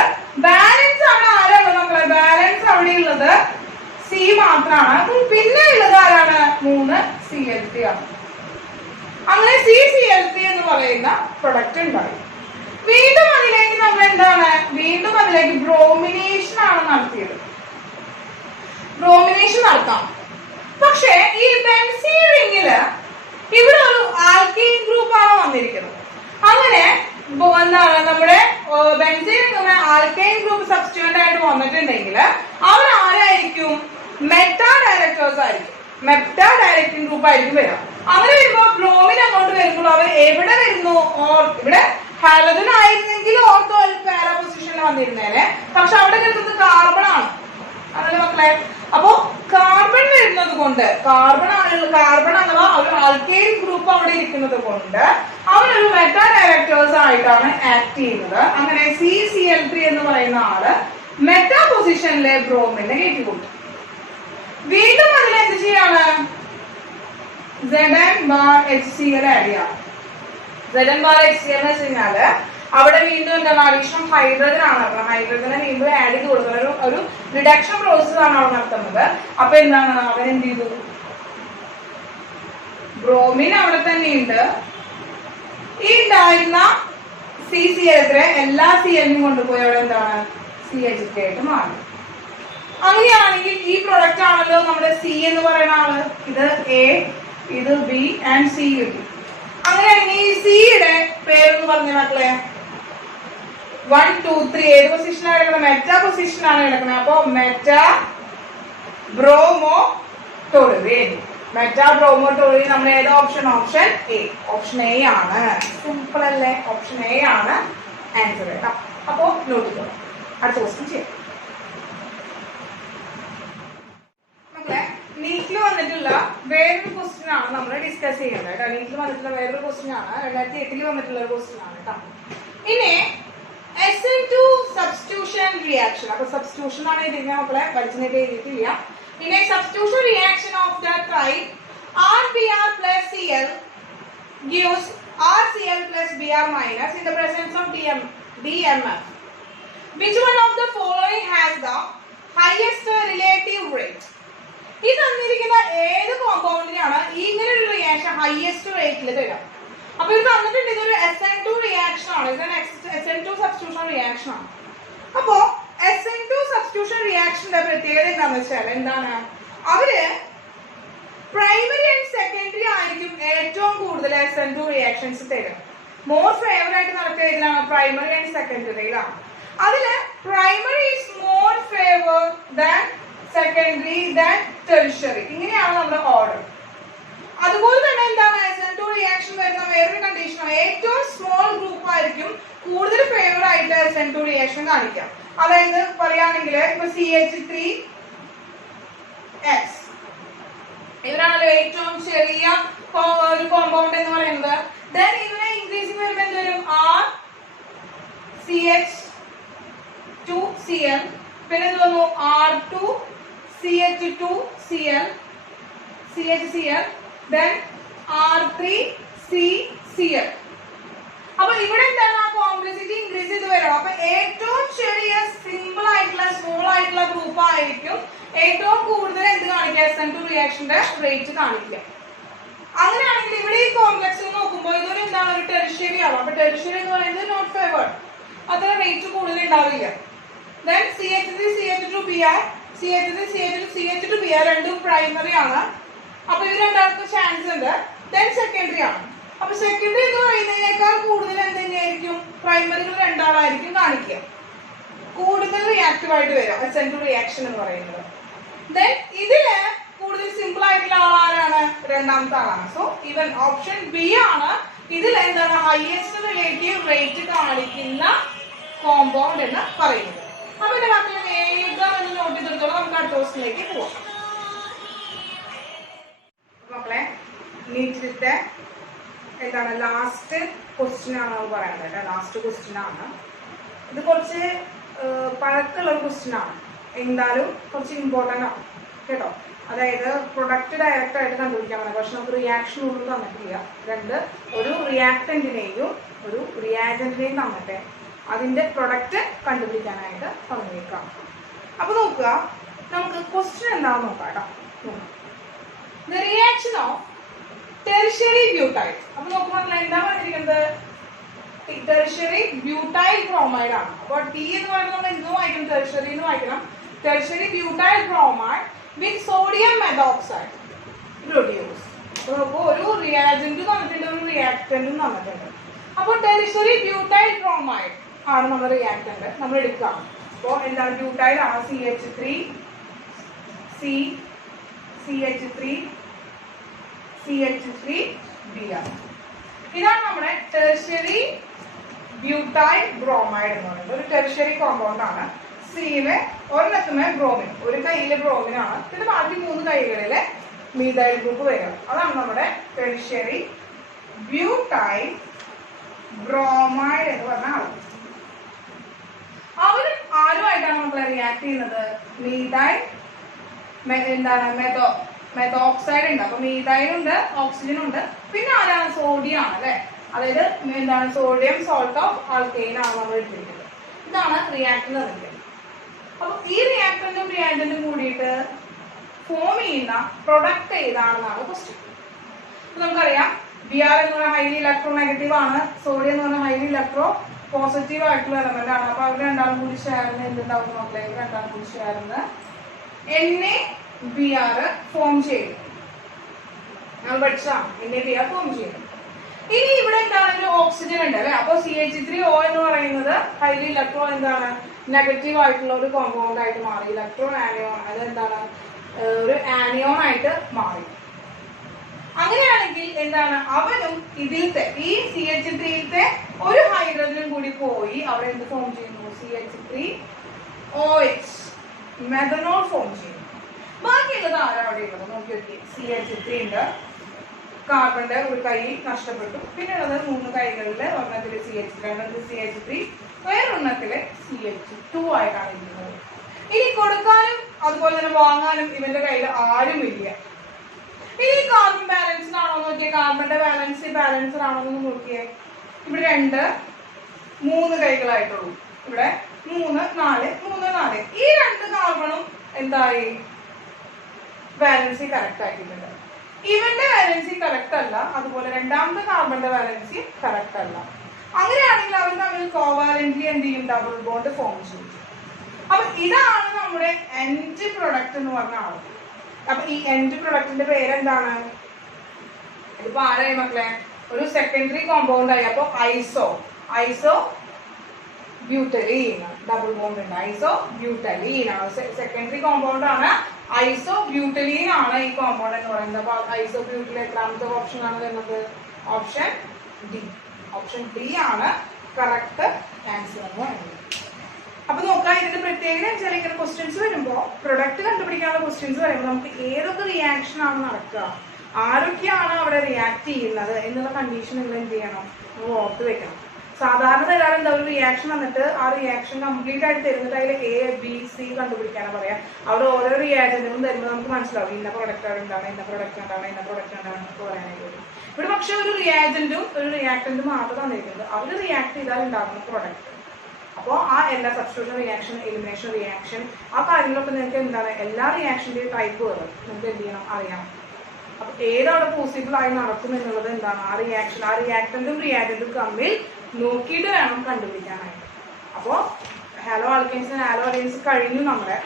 ബാലൻസ് ആണ് ആരാണ് മക്കളെ? ബാലൻസ് അവിടെ ഉള്ളത് സി മാത്രമാണ്. പിന്നെ ഉള്ളത് ആരാണ്? 3 Cl3 ആണ്. അങ്ങനെ CCl3 എന്ന് പറയുന്ന പ്രൊഡക്റ്റ് ഉണ്ടായി. വീണ്ടും അതിലേക്ക് നമ്മൾ എന്താണ്? വീണ്ടും അതിലേക്ക് ബ്രോമിനേഷൻ ആണ് നടത്തിയത്. ബ്രോമിനേഷൻ നടത്താം. പക്ഷെ ഈ ബെൻസീൻ റിംഗില് ഇവിടെ ഒരു ആൽക്കൈൻ ഗ്രൂപ്പ് ആണ് വന്നിരിക്കുന്നത്. അങ്ങനെ എന്താണ് നമ്മുടെ ബെൻസീൻ ആൽക്കൈൻ ഗ്രൂപ്പ് സബ്സ്റ്റിറ്റ്യൂന്റ് ആയിട്ട് വന്നിട്ടുണ്ടെങ്കിൽ അവർ ആരായിരിക്കും? മെറ്റാ ഡയറക്ടേഴ്സ് ആയിരിക്കും. മെറ്റാ ഡയറക്റ്റിംഗ് ഗ്രൂപ്പ് ആയിരിക്കും വരാം. അങ്ങനെ വരുമ്പോ ബ്രോമിൻ അങ്ങോട്ട് വരുമ്പോൾ അവർ എവിടെ വരുന്നു? ഇവിടെ ഹാലജൻ ആയിരുന്നെങ്കിൽ ഓർത്തോ പാരാ പൊസിഷനിൽ വന്നിരുന്നേനെ. പക്ഷെ അവിടെ വരുന്നത് കാർബൺ ആണ്. അതല്ലേ മക്കളെ? അപ്പോ കാർബൺ വരുന്നത് കൊണ്ട്, കാർബൺ അഥവാ ഒരു ആൽക്കൈൻ ഗ്രൂപ്പ് അവിടെ ഇരിക്കുന്നത് കൊണ്ട് അവരൊരു മെറ്റാ ഡയറക്ടേഴ്സ് ആയിട്ടാണ് ആക്ട് ചെയ്യുന്നത്. അങ്ങനെ CCl3 എന്ന് പറയുന്ന ആള് മെറ്റാ പൊസിഷനിലെ ബ്രോമിനെ കയറ്റി കൊടുത്തു. വീണ്ടും അതിൽ എന്ത് ചെയ്യാണ്? ZN⁻HCl ആഡ് ചെയ്യാം. ZN⁻HCl എന്ന് വെച്ച് കഴിഞ്ഞാല് അവിടെ വീണ്ടും എന്താണ്? അഡീഷണൽ ഹൈഡ്രജൻ ആണ്. അപ്പൊ ഹൈഡ്രജനെ വീണ്ടും ആഡ് ചെയ്ത് കൊടുക്കുന്നത് ഒരു റിഡക്ഷൻ പ്രോസസ് ആണ് അവിടെ നടത്തുന്നത്. അപ്പൊ എന്താണ്? അവൻ എന്ത് ചെയ്തു? ബ്രോമിൻ അവിടെ തന്നെയുണ്ട്. ഈ ഉണ്ടായിരുന്ന CCl3 എല്ലാ CL-നും കൊണ്ടുപോയി അവിടെ എന്താണ്? CH3 ആയിട്ട് മാറി. അങ്ങനെയാണെങ്കിൽ ഈ പ്രൊഡക്റ്റ് ആണല്ലോ നമ്മുടെ C എന്ന് പറയുന്ന ആള്. ഇത് A, ഇത് B ആൻഡ് C കിട്ടി. അങ്ങനെയാണെങ്കിൽ ഈ സിയുടെ പേരെന്ന് പറഞ്ഞ മക്കളെ 1, 2, 3 ഏത് പൊസിഷനാണ് കിടക്കുന്നത്? മെറ്റാ പൊസിഷനാണ് കിടക്കുന്നത്. അപ്പൊ മെറ്റാ ബ്രോമോ ടോളുവിൻ. മെറ്റാബ്രോമോട്ടോളജി നമ്മൾ ഏത് option? Option A. Option A ആണ്. സിമ്പിൾ അല്ലേ? ഓപ്ഷൻ എ ആണ് ആൻസർ കേട്ടോ. അപ്പോ നോട്ട് ചെയ്തോ. അടുത്ത ക്വസ്റ്റ്യൻ ചെയ്യാം. മക്കളെ നീറ്റിൽ വന്നിട്ടുള്ള വേറൊരു ക്വസ്റ്റ്യൻ ആണ് നമ്മൾ ഡിസ്കസ് ചെയ്യുന്നത് കേട്ടോ. നീറ്റിൽ വന്നിട്ടുള്ള വേറൊരു ക്വസ്റ്റ്യൻ ആണ്. 2008 വന്നിട്ടുള്ള ഒരു ക്വസ്റ്റ്യൻ ആണ് കേട്ടോ. ഇനി SN2 substitution reaction. അപ്പോൾ സബ്സ്റ്റിറ്റ്യൂഷൻ ആണ് എഴുതിയിരിക്കുന്നത് മക്കളെ, പഠിച്ചിട്ട് എഴുതിയിട്ടില്ല. In a substitution reaction of the type RBr plus Cl gives RCl plus Br minus in the presence of DMF. Which one of the following has the highest relative rate? ഈ തന്നിരിക്കുന്ന ഏത് കോമ്പൗണ്ടിനാണ് ഇങ്ങനെ ഒരു റിയാക്ഷൻ ഹൈയസ്റ്റ് റേറ്റിൽ തരാം? അപ്പൊ ഇത് തന്നിട്ടുണ്ട് ഇതൊരു SN2 റിയാക്ഷൻ ആണ്. ഇതാണ് SN2 സബ്സ്റ്റിറ്റ്യൂഷൻ റിയാക്ഷൻ ആണ്. അപ്പോ SN2 സബ്സ്റ്റിറ്റ്യൂഷൻ റിയാക്ഷന്റെ പ്രത്യേകത എന്താണെന്ന് വെച്ചാൽ എന്താണ്? അവര് പ്രൈമറി ആൻഡ് സെക്കൻഡറി ആയിരിക്കും ഏറ്റവും കൂടുതൽ SN2 റിയാക്ഷൻസ് തരും. മോർ ഫേവർ ആയിട്ട് നടക്കുക ഇതിലാണ്, പ്രൈമറി ആൻഡ് സെക്കൻഡറിയിലാണ്. അതില് primary is more favour than secondary than tertiary. ഇങ്ങനെയാണ് നമ്മുടെ ഓർഡർ. അതുപോലെ തന്നെ എന്താണ് SN2 റിയാക്ഷൻ വരുന്ന വേറൊരു കണ്ടീഷൻ, ഏറ്റവും സ്മോൾ ഗ്രൂപ്പ് ആയിരിക്കും കൂടുതൽ ഫേവർ ആയിട്ട് SN2 റിയാക്ഷൻ കാണിക്കാം. അതായത് പറയുകയാണെങ്കിൽ ഇപ്പൊ CH3X ഇവരാണല്ലോ ഏറ്റവും ചെറിയ ഒരു കോമ്പൗണ്ട് എന്ന് പറയുന്നത്. ദെൻ ഇതിനെ ഇൻക്രീസിംഗ് വരുമ്പോൾ എന്ത് വരും? RCH2Cl, പിന്നെ എന്ത് വന്നു? R2CH2Cl, CHCl, then R3CCl. അപ്പൊ ഇവിടെ എന്താണ്? ആ കോംപ്ലക്സിറ്റി ഇൻക്രീസ് ചെയ്ത് വരണം. അപ്പൊ ഏറ്റവും ചെറിയ സിമ്പിൾ ആയിട്ടുള്ള സ്മോൾ ആയിട്ടുള്ള ഗ്രൂപ്പ് ആയിരിക്കും ഏറ്റവും കൂടുതൽ എന്ത് കാണിക്കുക? SN2 റിയാക്ഷന്റെ റേറ്റ് കാണിക്കുക. അങ്ങനെയാണെങ്കിൽ ഇവിടെ ഈ കോംപ്ലക്സ് നോക്കുമ്പോൾ ഇതൊരു എന്താണ്? ഒരു ടെറിഷറി ആവും. അപ്പൊ ടെറിഷറി എന്ന് പറയുന്നത് നോട്ട് ഫേവേർഡ്, അത്ര റേറ്റ് കൂടുതൽ ഉണ്ടാവില്ല. ദെൻ CH3CH2Br, CH3CH2Br രണ്ടും പ്രൈമറി ആണ്. അപ്പൊ ഇത് രണ്ടാൾക്കും ചാൻസ് ഉണ്ട്. ദെൻ സെക്കൻഡറി ആണ്. അപ്പൊ സെക്കൻഡറി എന്ന് പറയുന്നതിനേക്കാൾ കൂടുതൽ എന്തെങ്കിലും പ്രൈമറികൾ രണ്ടാളായിരിക്കും കാണിക്കുക, കൂടുതൽ റിയാക്റ്റീവ് ആയിട്ട് വരും SN2 റിയാക്ഷൻ എന്ന് പറയുന്നത്. ദെൻ ഇതില് കൂടുതൽ സിമ്പിൾ ആയിട്ടുള്ള ആളാരാണ്? രണ്ടാമത്തെ ആളാണ്. സോ ഈവൻ ഓപ്ഷൻ ബി ആണ് ഇതിൽ എന്താണ് ഹൈയസ്റ്റ് റിലേറ്റീവ് റേറ്റ് കാണിക്കുന്ന കോമ്പൗണ്ട് എന്ന് പറയുന്നത്. അപ്പൊ എന്റെ മക്കളെ വേഗം എന്ന് നോട്ട് ചെയ്തെടുത്തോളം നമുക്ക് അടുത്ത ക്വസ്റ്റിലേക്ക് പോവാം. മക്കളെ നീറ്റിലത്തെ എന്താണ് ലാസ്റ്റ് ക്വസ്റ്റ്യൻ ആണ് നമ്മൾ പറയുന്നത്. ലാസ്റ്റ് ക്വസ്റ്റ്യൻ ആണ് ഇത്. കുറച്ച് പഴക്കമുള്ള ഒരു ക്വസ്റ്റ്യൻ ആണ്, എന്തായാലും കുറച്ച് ഇമ്പോർട്ടൻ്റ് ആണ് കേട്ടോ. അതായത് പ്രൊഡക്റ്റ് ഡയറക്റ്റ് ആയിട്ട് കണ്ടുപിടിക്കാൻ പറ്റും, പക്ഷെ നമുക്ക് റിയാക്ഷൻ ഒന്നും തന്നിട്ടില്ല. ഒരു റിയാക്ടന്റിനെയും ഒരു റിയാജന്റിനെയും തന്നിട്ട് അതിന്റെ പ്രൊഡക്റ്റ് കണ്ടുപിടിക്കാനായിട്ട് പറഞ്ഞേക്കാം. അപ്പൊ നോക്കുക, നമുക്ക് ക്വസ്റ്റ്യൻ എന്താണെന്ന് നോക്കാം കേട്ടോ. The reaction of tertiary butyl. അപ്പൊ നോക്കുമ്പോൾ എന്താ പറഞ്ഞിരിക്കുന്നത്? ടെറിഷറി ബ്യൂട്ടൈൽ ബ്രോമൈഡ് ആണ്. അപ്പോൾ ടി എന്ന് പറയുന്നത് നമ്മൾ ഇന്ന് വായിക്കണം, ടെറിഷറി എന്ന് വായിക്കണം. Tertiary butyl bromide with sodium methoxide produce. അപ്പോൾ ഒരു റിയാജന്റ് തന്നിട്ടുണ്ട്, ഒരു റിയാക്ടന്റും തന്നിട്ടുണ്ട്. അപ്പോൾ ടെറിഷറി ബ്യൂട്ടൈൽ ബ്രോമൈഡ് ആണ് നമ്മൾ റിയാക്ടന്റ് നമ്മൾ എടുക്കുക. അപ്പോൾ എന്താണ്? ബ്യൂട്ടൈൽ ആണ്. CH3Br. ഇതാണ് നമ്മുടെ ടെറിഷറി ബ്യൂട്ടൈൽ ബ്രോമൈഡ് എന്ന് പറയുന്നത്. ഒരു ടെറിഷറി കോമ്പൗണ്ട് ആണ്. സിയിലെ ഒരെണ്ണത്തിന് ബ്രോമിൻ, ഒരു കയ്യിലെ ബ്രോമിൻ ആണ്. പിന്നെ ബാക്കി 3 കൈകളിലെ മീഥൈൽ ഗ്രൂപ്പ് വരിക. അതാണ് നമ്മുടെ ടെറിഷറി ബ്യൂട്ടൈൽ ബ്രോമൈഡ് എന്ന് പറഞ്ഞ ആൾ. അവർ ആരുമായിട്ടാണ് നമ്മൾ റിയാക്ട് ചെയ്യുന്നത്? മീഥൈൽ എന്താണ്? മെത്തോക്സൈഡ് ഉണ്ട്. അപ്പൊ മീഥൈലുണ്ട്, ഓക്സിജൻ ഉണ്ട്, പിന്നെ ആരാണ്? സോഡിയം ആണ് അല്ലെ. അതായത് എന്താണ്? സോഡിയം സോൾട്ട് ഓഫ് ആൽക്കൈൻ ആണ് നമ്മൾ എടുത്തിരിക്കുന്നത്. ഇതാണ് റിയാക്ടന്റ് അതിന്റെ. അപ്പൊ ഈ റിയാക്ടന്റും റിയാക്ടന്റും കൂടിയിട്ട് ഫോം ചെയ്യുന്ന പ്രൊഡക്റ്റ് ഏതാണെന്നാണ് ക്വസ്റ്റ്യൻ. നമുക്കറിയാം Br എന്ന് പറഞ്ഞാൽ ഹൈലി ഇലക്ട്രോ നെഗറ്റീവ് ആണ്, സോഡിയം എന്ന് പറഞ്ഞാൽ ഹൈലി ഇലക്ട്രോ പോസിറ്റീവ് ആയിട്ടുള്ള എലമെന്റ് ആണ്. അപ്പൊ അവർ രണ്ടാളും കൂടി ചേർന്ന് എന്തുണ്ടാവും നോക്കില്ലേ? രണ്ടാളും കൂടി ചേർന്ന് NaBr ഫോം ചെയ്യും. നമ്മൾ പഠിച്ചാണ് NaBr ഫോം ചെയ്യും. ഇനി ഇവിടെ എന്താണെങ്കിലും ഓക്സിജൻ ഉണ്ട് അല്ലെ. അപ്പൊ CH3O എന്ന് പറയുന്നത് ഹൈലി ഇലക്ട്രോ എന്താണ്? നെഗറ്റീവ് ആയിട്ടുള്ള ഒരു കോമ്പൗണ്ട് ആയിട്ട് മാറി. ഇലക്ട്രോൺ ആനിയോൺ, അതെന്താണ്? ഒരു ആനിയോൺ ആയിട്ട് മാറി. അങ്ങനെയാണെങ്കിൽ എന്താണ് അവനും ഇതിലത്തെ ഈ CH3യിലത്തെ ഒരു ഹൈഡ്രജനും കൂടി പോയി അവിടെ എന്ത് ഫോം ചെയ്യുന്നു? CH3OH മെഥനോൾ ഫോം ചെയ്യുന്നു. ബാക്കിയുള്ളത് ആരാ അവിടെ ഉള്ളത് നോക്കി നോക്കി. CH3 ഉണ്ട്, കാർബണിന്റെ ഒരു കൈ നഷ്ടപ്പെട്ടു, പിന്നെ ഉള്ളത് 3 കൈകളില് ഒരെണ്ണത്തില് CH3, ഒരെണ്ണത്തില് CH3, വേറൊരെണ്ണത്തില് CH2 ആയിട്ടാണ് ഇരിക്കുന്നത്. ഇനി കൊടുക്കാനും അതുപോലെ തന്നെ വാങ്ങാനും ഇവന്റെ കയ്യിൽ ആരുമില്ല. ഇനി കാർബൺ ബാലൻസ്ഡ് ആണോ നോക്കിയേ, കാർബണിന്റെ ബാലൻസ്ഡ് ആണോ എന്ന് നോക്കിയേ. ഇവിടെ 2 3 കൈകളായിട്ടുള്ളൂ, ഇവിടെ 3 4 3 4. ഈ 2 കാർബണും എന്തായി? ബാലൻസി കറക്റ്റ് ആക്കിയിട്ടുണ്ട്. ഇവന്റെ ബാലൻസി കറക്റ്റ് അല്ല, അതുപോലെ രണ്ടാമത്തെ കാർബണിന്റെ ബാലൻസി കറക്റ്റ് അല്ല. അങ്ങനെയാണെങ്കിൽ അവർ തമ്മിൽ കോവാലന്റ്ലി എന്ത് ചെയ്യും? ഡബിൾ ബോണ്ട് ഫോം ചെയ്യും. അപ്പൊ ഇതാണ് നമ്മുടെ എൻഡ് പ്രൊഡക്റ്റ് എന്ന് പറഞ്ഞ ആള്. അപ്പൊ ഈ എൻഡ് പ്രൊഡക്റ്റിന്റെ പേരെന്താണ്? ഇതിപ്പോ ആരായി മക്കളെ? ഒരു സെക്കൻഡറി കോമ്പൗണ്ട് ആയി. അപ്പൊ ഐസോ ബ്യൂട്ടലീൻ, ഡബിൾ ബോണ്ട് ഉണ്ട്, ഐസോ ബ്യൂട്ടലീൻ ആണ് സെക്കൻഡറി കോമ്പൗണ്ട് ആണ്. ഐസോ ബ്യൂട്ടലീൻ ആണ് ഈ കോമ്പൗണ്ട് എന്ന് പറയുന്നത്. അപ്പൊ ഐസോ ബ്യൂട്ടലീൻ എത്രാമത്തെ ഓപ്ഷൻ ആണ് വരുന്നത്? ഓപ്ഷൻ ഡി ആണ് കറക്റ്റ് ആൻസർ എന്ന് പറയുന്നത്. അപ്പൊ നോക്കാം, ഇതിന്റെ പ്രത്യേകത വെച്ചാൽ ഇങ്ങനെ ക്വസ്റ്റ്യൻസ് വരുമ്പോ പ്രൊഡക്റ്റ് കണ്ടുപിടിക്കാനുള്ള ക്വസ്റ്റ്യൻസ് വരുമ്പോൾ നമുക്ക് ഏതൊക്കെ റിയാക്ഷൻ ആണ് നടക്കുക, ആരൊക്കെയാണ് അവിടെ റിയാക്ട് ചെയ്യുന്നത് എന്നുള്ള കണ്ടീഷൻ നിങ്ങൾ എന്ത് ചെയ്യണം? നമ്മൾ ഓർത്ത് വെക്കണം. സാധാരണ തരാൻ എന്താ ഒരു റിയാക്ഷൻ വന്നിട്ട് ആ റിയാക്ഷൻ കംപ്ലീറ്റ് ആയിട്ട് തരുന്നിട്ട് അതിൽ A, B, C കണ്ടുപിടിക്കാനാണ് പറയാം. അവിടെ ഓരോ റിയാജന്റും തരുമ്പോൾ നമുക്ക് മനസ്സിലാവും ഇന്ന പ്രൊഡക്റ്റ് എന്താണ്, ഇന്ന പ്രൊഡക്റ്റ് എന്താണ്, ഇന്ന പ്രൊഡക്റ്റ് എന്താണ് എന്നൊക്കെ പറയാനായിട്ട് വരും. ഇവിടെ പക്ഷെ ഒരു റിയാജന്റും ഒരു റിയാക്ടന്റും മാത്രം തന്നിരിക്കുന്നത്. അവർ റിയാക്ട് ചെയ്താൽ ഉണ്ടാകുന്ന പ്രൊഡക്റ്റ്. അപ്പോൾ ആ എല്ലാ സബ്സ്റ്റിറ്റ്യൂഷൻ റിയാക്ഷൻ, എലിമിനേഷൻ റിയാക്ഷൻ, ആ കാര്യങ്ങളൊക്കെ നിങ്ങൾക്ക് എന്താണ് എല്ലാ റിയാക്ഷൻ്റെയും ടൈപ്പുകൾ നിങ്ങൾക്ക് എന്ത് ചെയ്യണം? അറിയാം. അപ്പൊ ഏതവിടെ പോസിബിൾ ആയി നടക്കും എന്നുള്ളത് എന്താണ്? ആ റിയാക്ടന്റും റിയാജന്റും തമ്മിൽ നോക്കിയിട്ട് വേണം കണ്ടുപിടിക്കാനായിട്ട്. അപ്പോൾ ഹാലോ ആൽക്കൈൻസ് ഹാലോ അലൈൻസ് കഴിഞ്ഞു നമ്മുടെ.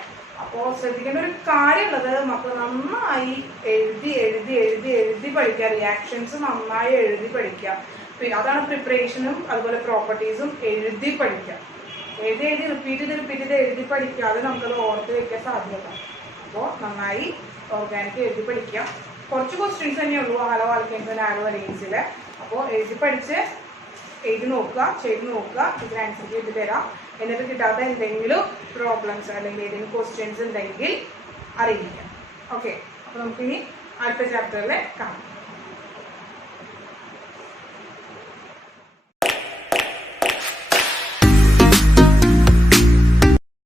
അപ്പോൾ ശ്രദ്ധിക്കേണ്ട ഒരു കാര്യമുള്ളത് മക്കൾ നന്നായി എഴുതി പഠിക്കുക. റിയാക്ഷൻസ് നന്നായി എഴുതി പഠിക്കുക. പിന്നെ അതാണ് പ്രിപ്പറേഷനും അതുപോലെ പ്രോപ്പർട്ടീസും എഴുതി പഠിക്കുക. റിപ്പീറ്റ് ചെയ്ത് എഴുതി പഠിക്കാതെ നമുക്കത് ഓർത്ത് വെക്കാൻ സാധ്യത. അപ്പോൾ നന്നായി ഓർഗാനിക് എഴുതി പഠിക്കുക. കുറച്ച് ക്വസ്റ്റ്യൻസ് തന്നെ ഉള്ളൂ ഹാലോ ആൽക്കൈൻസ് ഹാലോ അലൈൻസിൽ. അപ്പോൾ എഴുതി പഠിച്ച് എഴുതി നോക്കുക, ചെയ്ത് നോക്കുക. ഇതിന് ആൻസർ ചെയ്ത് തരാം. എന്നിട്ട് കിട്ടാത്ത എന്തെങ്കിലും പ്രോബ്ലംസ് അല്ലെങ്കിൽ ഏതെങ്കിലും ക്വസ്റ്റ്യൻസ് ഉണ്ടെങ്കിൽ അറിയിക്കാം. ഓക്കെ, അപ്പോൾ നമുക്കിനി അടുത്ത ചാപ്റ്ററിൽ കാണാം.